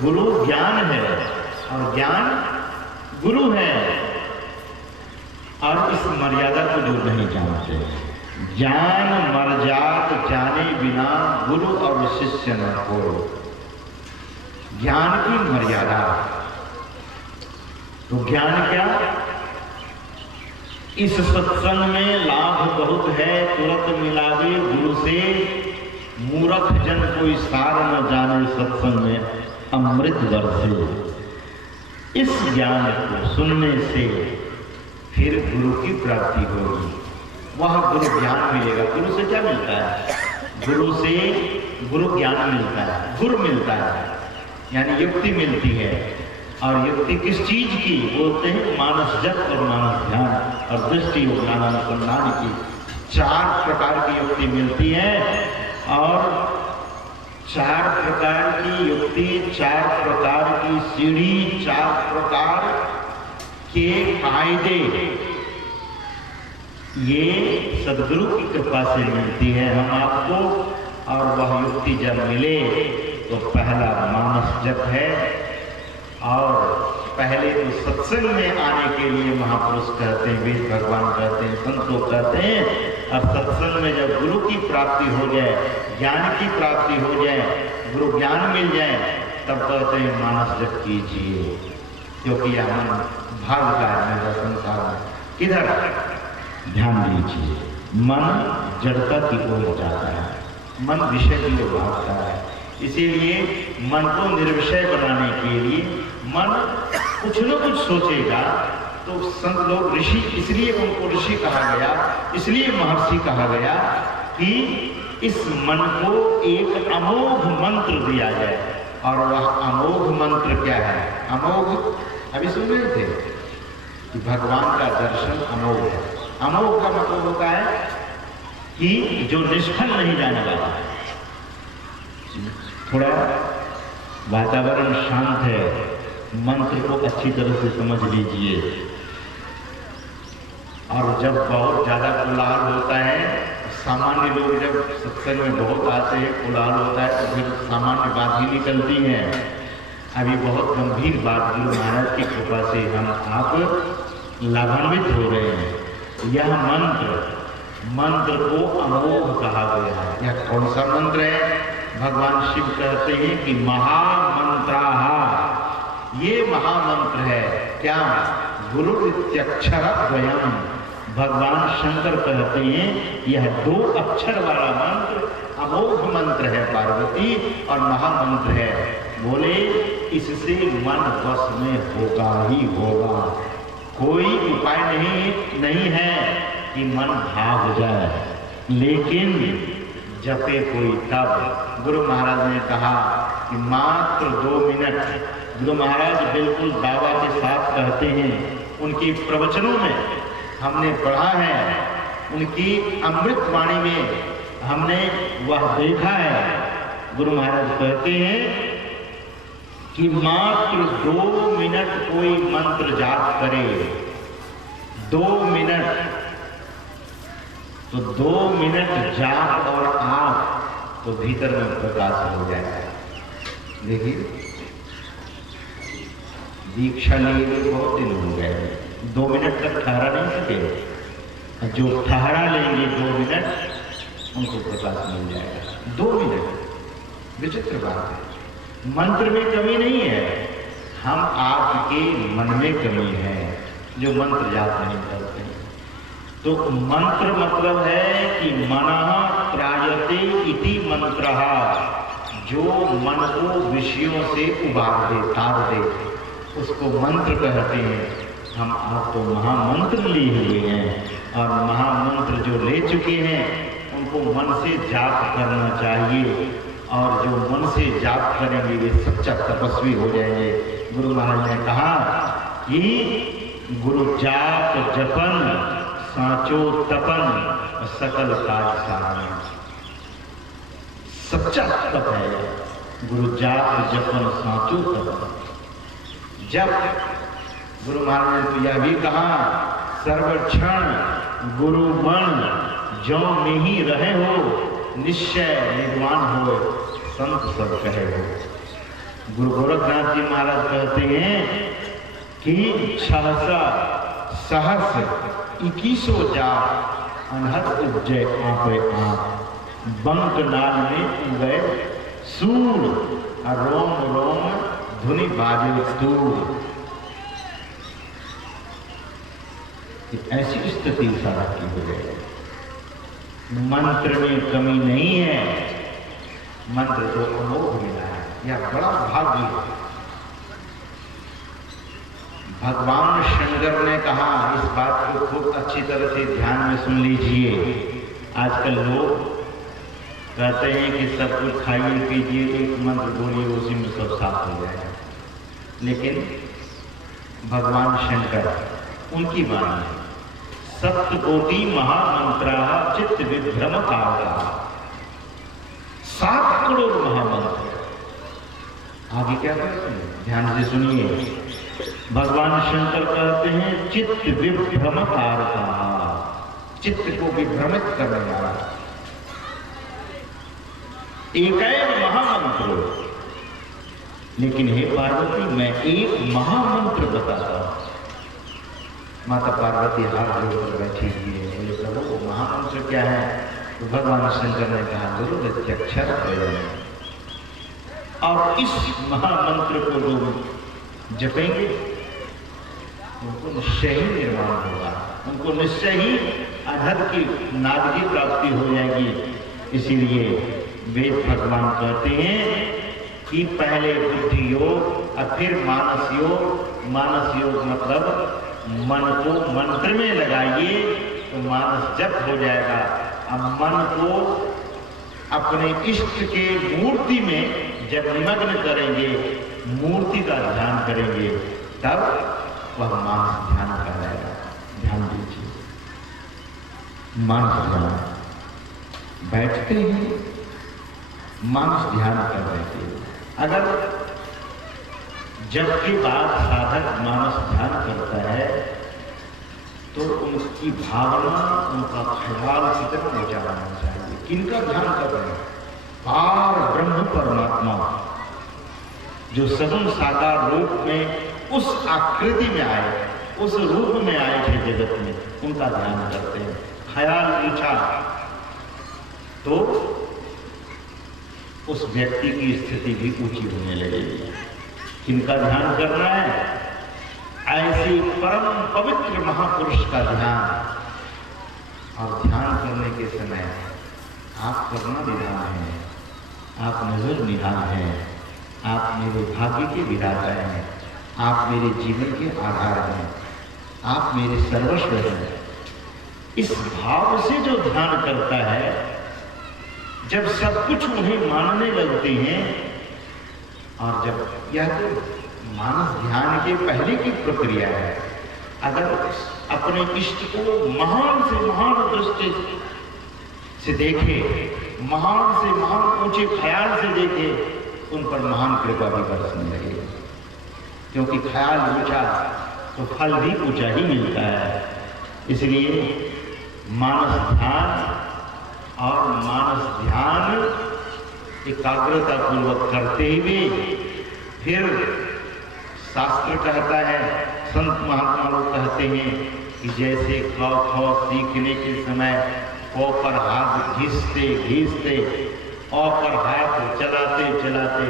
गुरु ज्ञान है और ज्ञान गुरु है, और इस मर्यादा को जो नहीं जानते, ज्ञान मर्यादा जाने बिना गुरु और शिष्य न हो। ज्ञान की मर्यादा, तो ज्ञान क्या? इस सत्संग में लाभ बहुत है, तुरंत मिलावे गुरु से, मूर्ख जन कोई सार न जाने सत्संग में अमृत बरसे। इस ज्ञान को सुनने से फिर गुरु की प्राप्ति होगी, वह गुरु ज्ञान मिलेगा। गुरु से क्या मिलता है? गुरु से गुरु ज्ञान मिलता है, गुरु मिलता है, यानी युक्ति मिलती है। और युक्ति किस चीज की? बोलते हैं मानस जप और मानस ध्यान और दृष्टि और ज्ञानानुसंधान की। 4 प्रकार की युक्ति मिलती है, और 4 प्रकार की युक्ति, 4 प्रकार की सीढ़ी, 4 प्रकार के कायदे, ये सदगुरु की कृपा से मिलती है हम आपको। और वह युक्ति जब मिले तो पहला मानस जप है, और पहले तो सत्संग में आने के लिए महापुरुष कहते हैं, वेद भगवान कहते हैं, संत लोग कहते हैं। अब सत्संग में जब गुरु की प्राप्ति हो जाए, ज्ञान की प्राप्ति हो जाए, गुरु ज्ञान मिल जाए, तब कहते हैं मानस जप कीजिए, क्योंकि यह मन भागता है मेरा संसार में। किधर? ध्यान दीजिए, मन जड़ता की ओर जाता है, मन विषय की ओर भागता है। इसीलिए मन को निर्विषय बनाने के लिए मन कुछ न कुछ सोचेगा। तो संत लोग ऋषि, इसलिए उनको ऋषि कहा गया, इसलिए महर्षि कहा गया कि इस मन को एक अमोघ मंत्र दिया जाए। और वह अमोघ मंत्र क्या है? अमोघ अभी सुन रहे थे कि भगवान का दर्शन अमोघ है। अमोघ का मतलब होता है कि जो निष्फल नहीं जाने वाला है। थोड़ा वातावरण शांत है, मंत्र को अच्छी तरह से समझ लीजिए। और जब बहुत ज्यादा कोलाहल होता है, सामान्य लोग जब सत्संग में बहुत आते हैं, कोलाहल होता है, तो फिर सामान्य बात ही निकलती है। अभी बहुत गंभीर बात गुरु महाराज की कृपा से हम आप लाभान्वित हो रहे हैं। यह मंत्र को अमोघ कहा गया है। यह कौन सा मंत्र है? भगवान शिव कहते हैं कि महामंत्राः, ये महामंत्र है। क्या? गुरु इत्यक्षर द्वयम्। भगवान शंकर कहते हैं यह 2 अक्षर वाला मंत्र अमोघ मंत्र है पार्वती, और महामंत्र है। बोले इससे मन वश में होगा ही होगा। कोई उपाय नहीं है कि मन भाग जाए, लेकिन जपे कोई तब। गुरु महाराज ने कहा कि मात्र 2 मिनट, गुरु महाराज बिल्कुल दावा के साथ कहते हैं, उनकी प्रवचनों में हमने पढ़ा है, उनकी अमृत वाणी में हमने वह देखा है। गुरु महाराज कहते हैं कि मात्र 2 मिनट कोई मंत्र जाप करे, 2 मिनट, तो 2 मिनट जाप और आप, तो भीतर में प्रकाश हो जाएगा। देखिए, दीक्षा लिए बहुत दिन हो गए, 2 मिनट तक ठहरा नहीं सके। जो ठहरा लेंगे 2 मिनट, उनको प्रकाश मिल जाएगा। 2 मिनट, विचित्र बात है। मंत्र में कमी नहीं है, हम आपके मन में कमी है जो मंत्र याद नहीं करते। तो मंत्र मतलब है कि मनः त्रायते इति मंत्रः, जो मन को विषयों से उबार दे, तार दे, उसको मंत्र कहते हैं। हम आप तो महामंत्र लिए हुए हैं, और महामंत्र जो ले चुके हैं उनको मन से जाप करना चाहिए, और जो मन से जाप करेंगे वे सच्चा तपस्वी हो जाएंगे। गुरु महाराज ने कहा कि गुरु जाप जपन साचो तपन सकल काज सारण। सच्चा तप है गुरु जाप जपन साचो तपन। जब गुरु महाराज ने तो यह भी कहा सर्वक्षण गुरु मन जो में ही रहे हो निश्चय निर्वाण हो संत सब कहे हो। गुरु गोरखनाथ जी महाराज कहते हैं कि सहस 21 जाप अनहद उपजय आपे आप। बंक नाल में उगए सूर रोम रोम धुनि बाजे दूर। ऐसी स्थिति सारा की हो जाए। मंत्र में कमी नहीं है, मंत्र जो अमोघ मिला है यह बड़ा भाग्य है। भगवान शंकर ने कहा, इस बात को खूब अच्छी तरह से ध्यान में सुन लीजिए। आजकल लोग कहते हैं कि सब कुछ खाइए पीजिए, एक मंत्र बोलिए उसी में सब साफ हो जाएगा। लेकिन भगवान शंकर उनकी वाणी है, सप्तकोटि महामंत्रा चित्त विभ्रम काला। 7 करोड़ महामंत्र। आगे क्या कहते हैं, ध्यान से सुनिए। भगवान शंकर कहते हैं चित्त विभ्रम कारका, चित्त को विभ्रमित करने वाला। एक महामंत्र। लेकिन हे पार्वती मैं एक महामंत्र बताता हूं। माता पार्वती हाथ जोड़कर बैठी हुई है। बोले प्रभु वो महामंत्र क्या है? तो भगवान शंकर ने कहा गुरु दत्याक्षर प्रयोजन। और इस महामंत्र को लोग जपेंगे उनको निश्चय ही निर्माण होगा, उनको निश्चय ही अधर की नाद की प्राप्ति हो जाएगी। इसीलिए वेद भगवान कहते हैं कि पहले बुद्धि योग और फिर मानस योग। मानस योग मतलब मन को मंत्र में लगाइए तो मानस जप हो जाएगा। अब मन को अपने इष्ट के मूर्ति में जब निमग्न करेंगे, मूर्ति का ध्यान करेंगे, तब वह मानस ध्यान कहलाएगा। ध्यान दीजिए, मानस ध्यान बैठते ही मानस ध्यान कर रहे थे। अगर जब के बाद साधक मानस ध्यान करता है तो उनकी भावना, उनका ख्याल कितना ऊंचा रहना चाहिए। किनका ध्यान कर रहे हैं? पार ब्रह्म परमात्मा जो सगुण साकार रूप में उस आकृति में आए, उस रूप में आए थे जगत में, उनका ध्यान करते हैं। ख्याल ऊंचा तो उस व्यक्ति की स्थिति भी ऊंची होने लगेगी। किनका ध्यान करना है? ऐसे परम पवित्र महापुरुष का ध्यान। और ध्यान करने के समय आप करना निधान हैं, आप नजर निधान हैं, आप मेरे भाग्य के विधाता हैं, आप मेरे जीवन के आधार हैं, आप मेरे सर्वस्व हैं। इस भाव से जो ध्यान करता है, जब सब कुछ उन्हें मानने लगते हैं, और जब यह तो मानस ध्यान के पहले की प्रक्रिया है, अगर अपने इष्ट को महान से महान दृष्टि से देखे, महान से महान ऊंचे ख्याल से देखे, उन पर महान कृपा भी बरसने लगे। क्योंकि ख्याल ऊंचा तो फल भी ऊंचा ही मिलता है। इसलिए मानस ध्यान और मानस ध्यान एकाग्रता पूर्वक करते हुए फिर शास्त्र कहता है, संत महात्मा लोग कहते हैं कि जैसे ख ख सीखने के समय क पर हाथ घिसते घिसते अ पर हाथ चलाते चलाते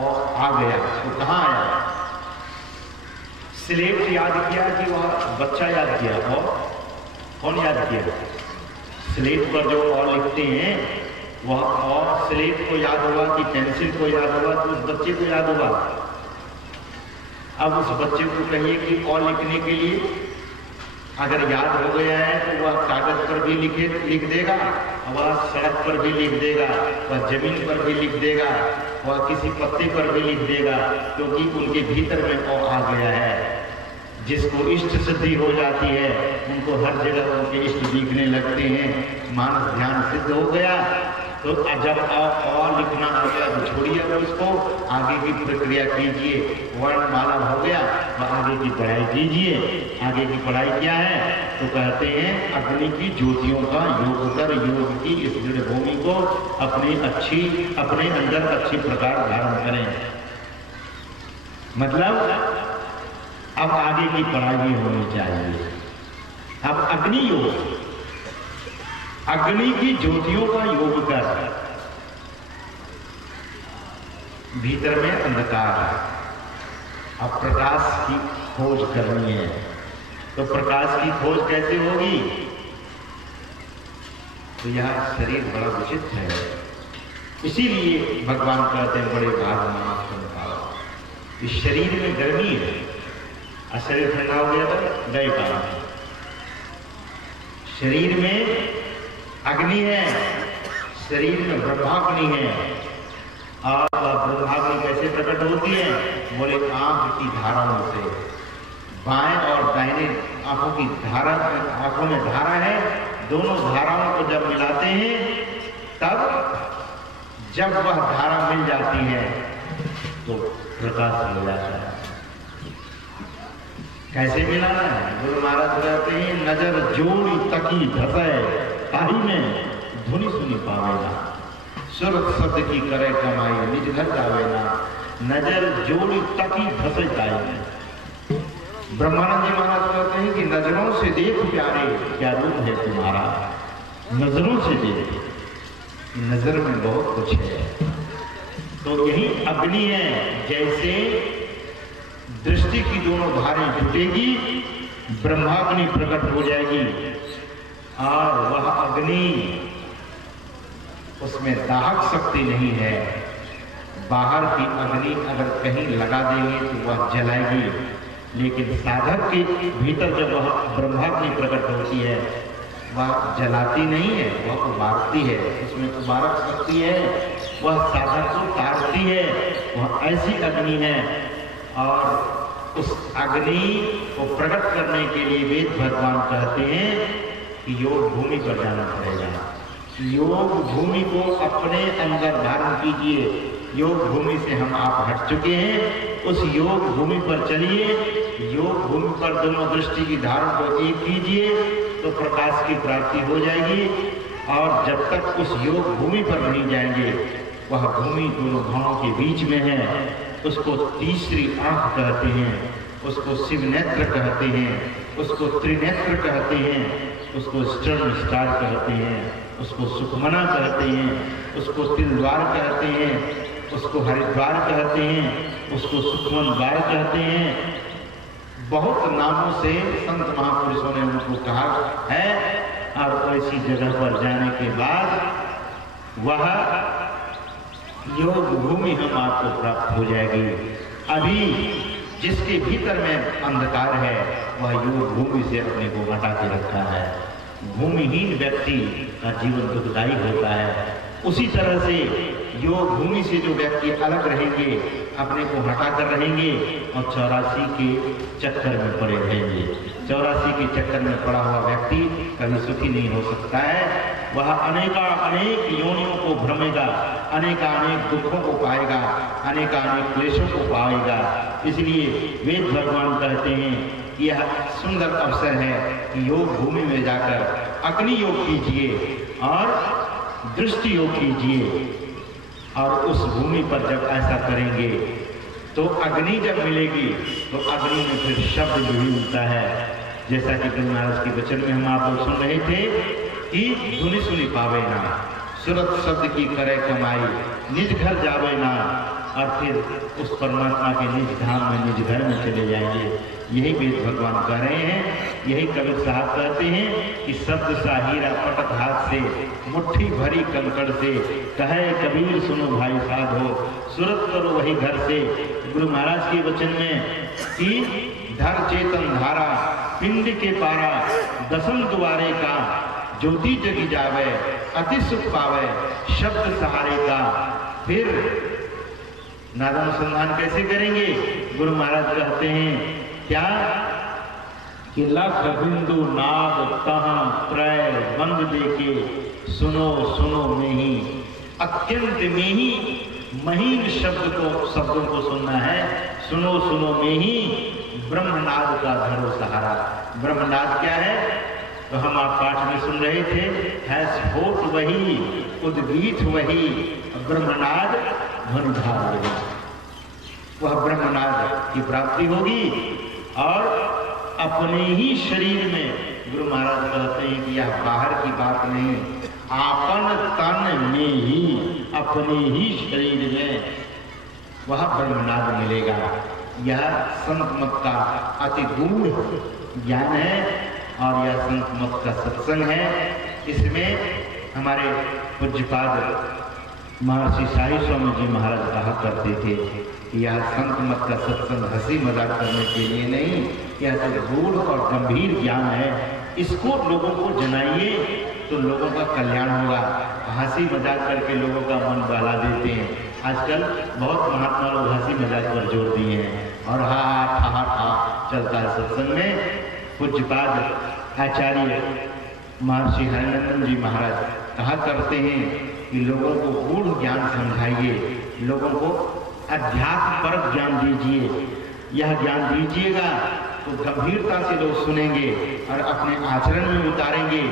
और आ गया तो कहाँ आया? स्लेट याद किया कि वह बच्चा याद किया? और कौन याद किया? स्लेट पर जो और लिखते हैं वह और स्लेट को याद हुआ कि पेंसिल को याद हुआ तो उस बच्चे को याद हुआ। अब उस बच्चे को कहिए कि और लिखने के लिए अगर याद हो गया है तो वह कागज पर भी लिख देगा, वह सड़क पर भी लिख देगा, वह जमीन पर भी लिख देगा, वह किसी पत्ते पर भी लिख देगा, क्योंकि उनके भीतर में वो आ गया है। जिसको इष्ट सिद्धि हो जाती है उनको हर जगह उनके इष्ट दिखने लगते हैं, मानस ध्यान सिद्ध हो गया। तो जब और लिखना हो गया तो छोड़िए उसको, आगे की प्रक्रिया कीजिए। वर्णमाला हो गया तो आगे की पढ़ाई कीजिए। आगे की पढ़ाई क्या है तो कहते हैं अग्नि की ज्योतियों का योग कर योग की इस दृढ़ भूमि को अपने अंदर अच्छी प्रकार धारण करें। मतलब अब आगे की पढ़ाई होनी चाहिए। अब अग्नि योग, अग्नि की ज्योतियों का योग कर। भीतर में अंधकार है, अब प्रकाश की खोज करनी है। तो प्रकाश की खोज कैसे होगी? तो यह शरीर बड़ा विचित्र है, इसीलिए भगवान कहते हैं बड़े भाग मानस। इस शरीर में गर्मी है, शरीर ठंडा हो गया तो गए काम। शरीर में अग्नि है, शरीर में ब्रह्माग्नि है। और ब्रह्माग्नि कैसे प्रकट होती है? बोले आंख की धाराओं से। बाएं और दाहिने आंखों की धारा, आंखों में धारा है, दोनों धाराओं को जब मिलाते हैं तब जब वह धारा मिल जाती है तो प्रकाश हो जाता है। कैसे मिलाना है? गुरु महाराज कहते हैं नजर जोड़ी तकी धसे ताही में धुनी सुनी पावेना, सुरत शब्द की करे कमाई निज घर जावेना। नजर जोड़ी तकी धसे ताही में। ब्रह्मानंद जी महाराज कहते हैं कि नजरों से देख प्यारे क्या रूप है तुम्हारा, नजरों से देख, नजर में बहुत कुछ है। तो यही अग्नि है, जैसे दृष्टि की दोनों धारें जुटेगी ब्रह्माग्नि प्रकट हो जाएगी। और वह अग्नि, उसमें दाहक शक्ति नहीं है। बाहर की अग्नि अगर कहीं लगा देंगे तो वह जलाएगी, लेकिन साधक के भीतर जब वह ब्रह्माग्नि प्रकट होती है वह जलाती नहीं है, वह उबारती है। उसमें उबारक शक्ति है, वह साधक को तारती है। वह ऐसी अग्नि है। और उस अग्नि को प्रकट करने के लिए वेद भगवान कहते हैं कि योग भूमि पर जाना पड़ेगा। योग भूमि को अपने अंदर धारण कीजिए। योग भूमि से हम आप हट चुके हैं, उस योग भूमि पर चलिए। योग भूमि पर दोनों दृष्टि की धारण को एक कीजिए तो प्रकाश की प्राप्ति हो जाएगी। और जब तक उस योग भूमि पर नहीं जाएंगे, वह भूमि दोनों भावों के बीच में है। उसको तीसरी आंख कहते हैं, उसको शिव नेत्र कहते हैं, उसको त्रिनेत्र कहते हैं, उसको स्टर्न स्टार कहते हैं, उसको सुखमना कहते हैं, उसको तिलद्वार कहते हैं, उसको हरिद्वार कहते हैं, उसको सुखमन द्वार कहते हैं। बहुत नामों से संत महापुरुषों ने उनको कहा है। और ऐसी जगह पर जाने के बाद वह योग भूमि हम आपको प्राप्त हो जाएगी। अभी जिसके भीतर में अंधकार है वह योग भूमि से अपने को हटा के रखा है। भूमिहीन व्यक्ति का जीवन दुखदायी होता है। उसी तरह से योग भूमि से जो व्यक्ति अलग रहेंगे, अपने को हटा कर रहेंगे और 84 के चक्कर में पड़े रहेंगे। 84 के चक्कर में पड़ा हुआ व्यक्ति कभी सुखी नहीं हो सकता है। वह अनेक योनियों को भ्रमेगा, अनेक दुखों को पाएगा, अनेक क्लेशों को पाएगा। इसलिए वेद भगवान कहते हैं यह सुंदर अवसर है कि योग भूमि में जाकर अग्नि योग कीजिए और दृष्टि योग कीजिए। और उस भूमि पर जब ऐसा करेंगे तो अग्नि जब मिलेगी तो अग्नि में फिर शब्द भी मिलता है। जैसा कि गुरु महाराज के वचन में हम आप लोग सुन रहे थे कि धुनी सुनी पावे ना, सुरत शब्द की करे कमाई निज घर जावे ना। और फिर उस परमात्मा के निज धाम में, निज घर में चले जाएंगे। यही वेद भगवान कह रहे हैं। यही कबीर साहब कहते हैं कि शब्द सा हीरा पटक हाथ से, मुट्ठी भरी कंकड़ से, कहे कबीर सुनो भाई साधो, सुरत करो वही घर से। गुरु महाराज के वचन में कि धर चेतन धारा पिंड के पारा दसम द्वारे का ज्योति जगी जावे अति सुख पावे शब्द सहारे का। फिर नादानुसंधान कैसे करेंगे? गुरु महाराज कहते हैं क्या कि लख बिंदु नाद तहाँ त्रय बंद देके सुनो सुनो में ही अत्यंत में ही महीन शब्दों को सुनना है। सुनो सुनो में ही ब्रह्मनाद का धरो सहारा। ब्रह्मनाद क्या है? तो हम आप पाठ में सुन रहे थे, है स्फोट वही उद्गीत वही ब्रह्मनाद धनुधार वही। वह ब्रह्मनाद की प्राप्ति होगी और अपने ही शरीर में गुरु महाराज कहते हैं कि यह बाहर की बात नहीं, आपन तन में ही अपने ही शरीर में वह ब्रह्मनाद मिलेगा। यह संत मत का अति गूढ़ ज्ञान है और यह संत मत का सत्संग है। इसमें हमारे पूज्यपाद महर्षि साई स्वामी जी महाराज कहा करते थे कि यह संत मत का सत्संग हंसी मजाक करने के लिए नहीं, यह तो गूढ़ और गंभीर ज्ञान है। इसको लोगों को जनाइए तो लोगों का कल्याण होगा। हंसी मजाक करके लोगों का मन बहला देते हैं। आजकल बहुत महात्मा लोग हंसी मजाक पर जोर दिए हैं और हा हा ठा चलता है सत्संग में। पूज्यपाद आचार्य महर्षि हरिनंदन जी महाराज कहा करते हैं कि लोगों को गूढ़ ज्ञान समझाइए, लोगों को अध्यात्म पर ज्ञान दीजिए। यह ज्ञान दीजिएगा तो गंभीरता से लोग सुनेंगे और अपने आचरण में उतारेंगे,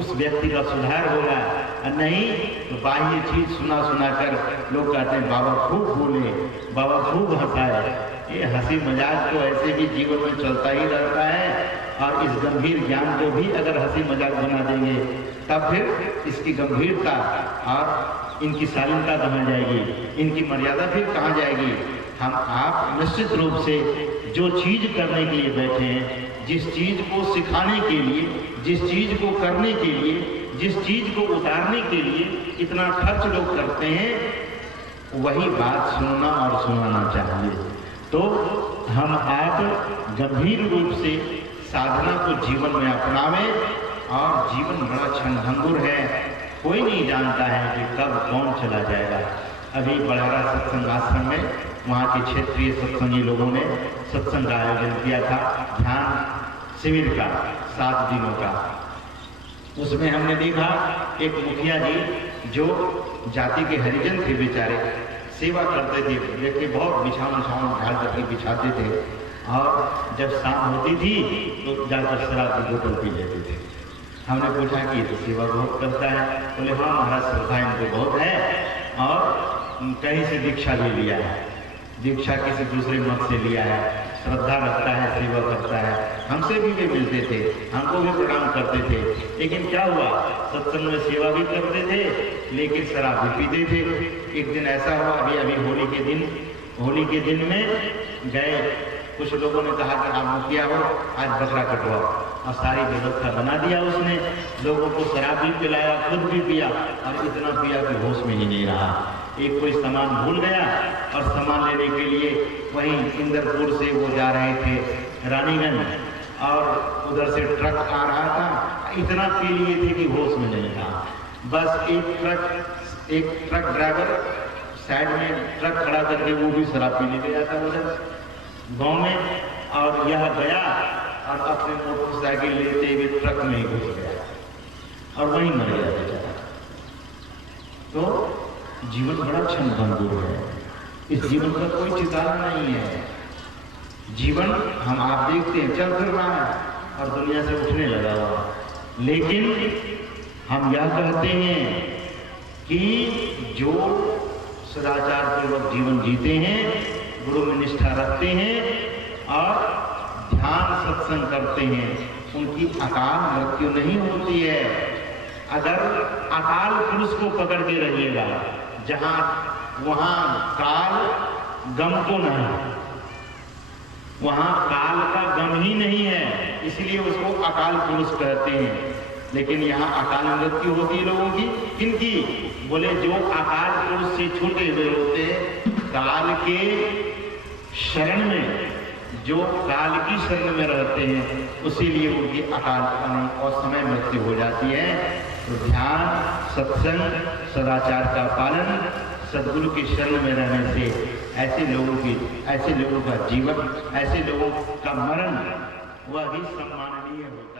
उस व्यक्ति का सुधार होगा। और नहीं तो बाह्य चीज सुना सुना कर लोग कहते हैं बाबा खूब बोले, बाबा खूब हंसाए। ये हंसी मजाक तो ऐसे भी जीवन में चलता ही रहता है और इस गंभीर ज्ञान को भी अगर हंसी मजाक बना देंगे तब फिर इसकी गंभीरता और इनकी शालीनता कहाँ जाएगी, इनकी मर्यादा फिर कहाँ जाएगी। हम आप निश्चित रूप से जो चीज करने के लिए बैठे हैं, जिस चीज को सिखाने के लिए, जिस चीज को करने के लिए, जिस चीज को उतारने के लिए इतना खर्च लोग करते हैं, वही बात सुनना और सुनाना चाहिए। तो हम आप गंभीर रूप से साधना को जीवन में अपनावें और जीवन बड़ा क्षणभंगुर है, कोई नहीं जानता है कि कब कौन चला जाएगा। अभी बड़हरा सत्संग आश्रम में वहाँ के क्षेत्रीय सत्संगी लोगों ने सत्संग का आयोजन किया था, ध्यान शिविर का 7 दिनों का। उसमें हमने देखा एक मुखिया जी जो जाति के हरिजन थे, बेचारे सेवा करते थे, देखिए बहुत बिछावन ढाल करके बिछाते थे और जब शाम होती थी तो जाकर शराब की बोतल पी लेते थे। हमने पूछा कि ये तो सेवा बहुत करता है। बोले हाँ महाराज, श्रद्धा इनको बहुत है और कहीं से दीक्षा ले लिया है, दीक्षा किसी दूसरे मत से लिया है, श्रद्धा रखता है, सेवा करता है। हमसे भी वे मिलते थे, हमको भी प्रणाम करते थे, लेकिन क्या हुआ, सत्संग में सेवा भी करते थे लेकिन शराब भी पीते थे। एक दिन ऐसा हुआ, अभी होली के दिन में गए, कुछ लोगों ने कहा कि आप मुखिया हो, आज बकरा कटवाओ, और सारी व्यवस्था बना दिया उसने। लोगों को शराब भी पिलाया, खुद भी पिया और इतना पिया कि होश में ही नहीं रहा। एक कोई सामान भूल गया और सामान लेने के लिए वहीं इंदरपुर से वो जा रहे थे रानीगंज और उधर से ट्रक आ रहा था, इतना पी लिए थे कि होश में नहीं था। बस एक ट्रक ड्राइवर साइड में ट्रक खड़ा करके वो भी शराब पीने गया था उधर गाँव में, और यह गया और अपने मोटरसाइकिल लेते हुए ट्रक में ही घुस गया और वहीं मर गया बेचारा। तो जीवन बड़ा क्षणभंगुर है, इस जीवन का कोई ठिकाना नहीं है। जीवन हम आप देखते हैं चल फिर रहा है और दुनिया से उठने लगा हुआ, लेकिन हम यह कहते हैं कि जो सदाचार पूर्वक जीवन जीते हैं, गुरु में निष्ठा रखते हैं और ध्यान सत्संग करते हैं, उनकी अकाल मृत्यु नहीं होती है। अगर अकाल पुरुष को पकड़ के रहिएगा, जहां वहां काल गम को नहीं, वहां काल का गम ही नहीं है, इसलिए उसको अकाल पुरुष कहते हैं। लेकिन यहाँ अकाल मृत्यु होती है लोगों की, किनकी? बोले जो अकाल पुरुष से छूटे हुए होते, काल के शरण में जो काल की शरण में रहते हैं उसीलिए उनकी अकाल और समय मृत्यु हो जाती है। तो ध्यान, सत्संग, सदाचार का पालन, सद्गुरु की शरण में रहने से ऐसे लोगों का जीवन, ऐसे लोगों का मरण वह भी सम्माननीय होता है।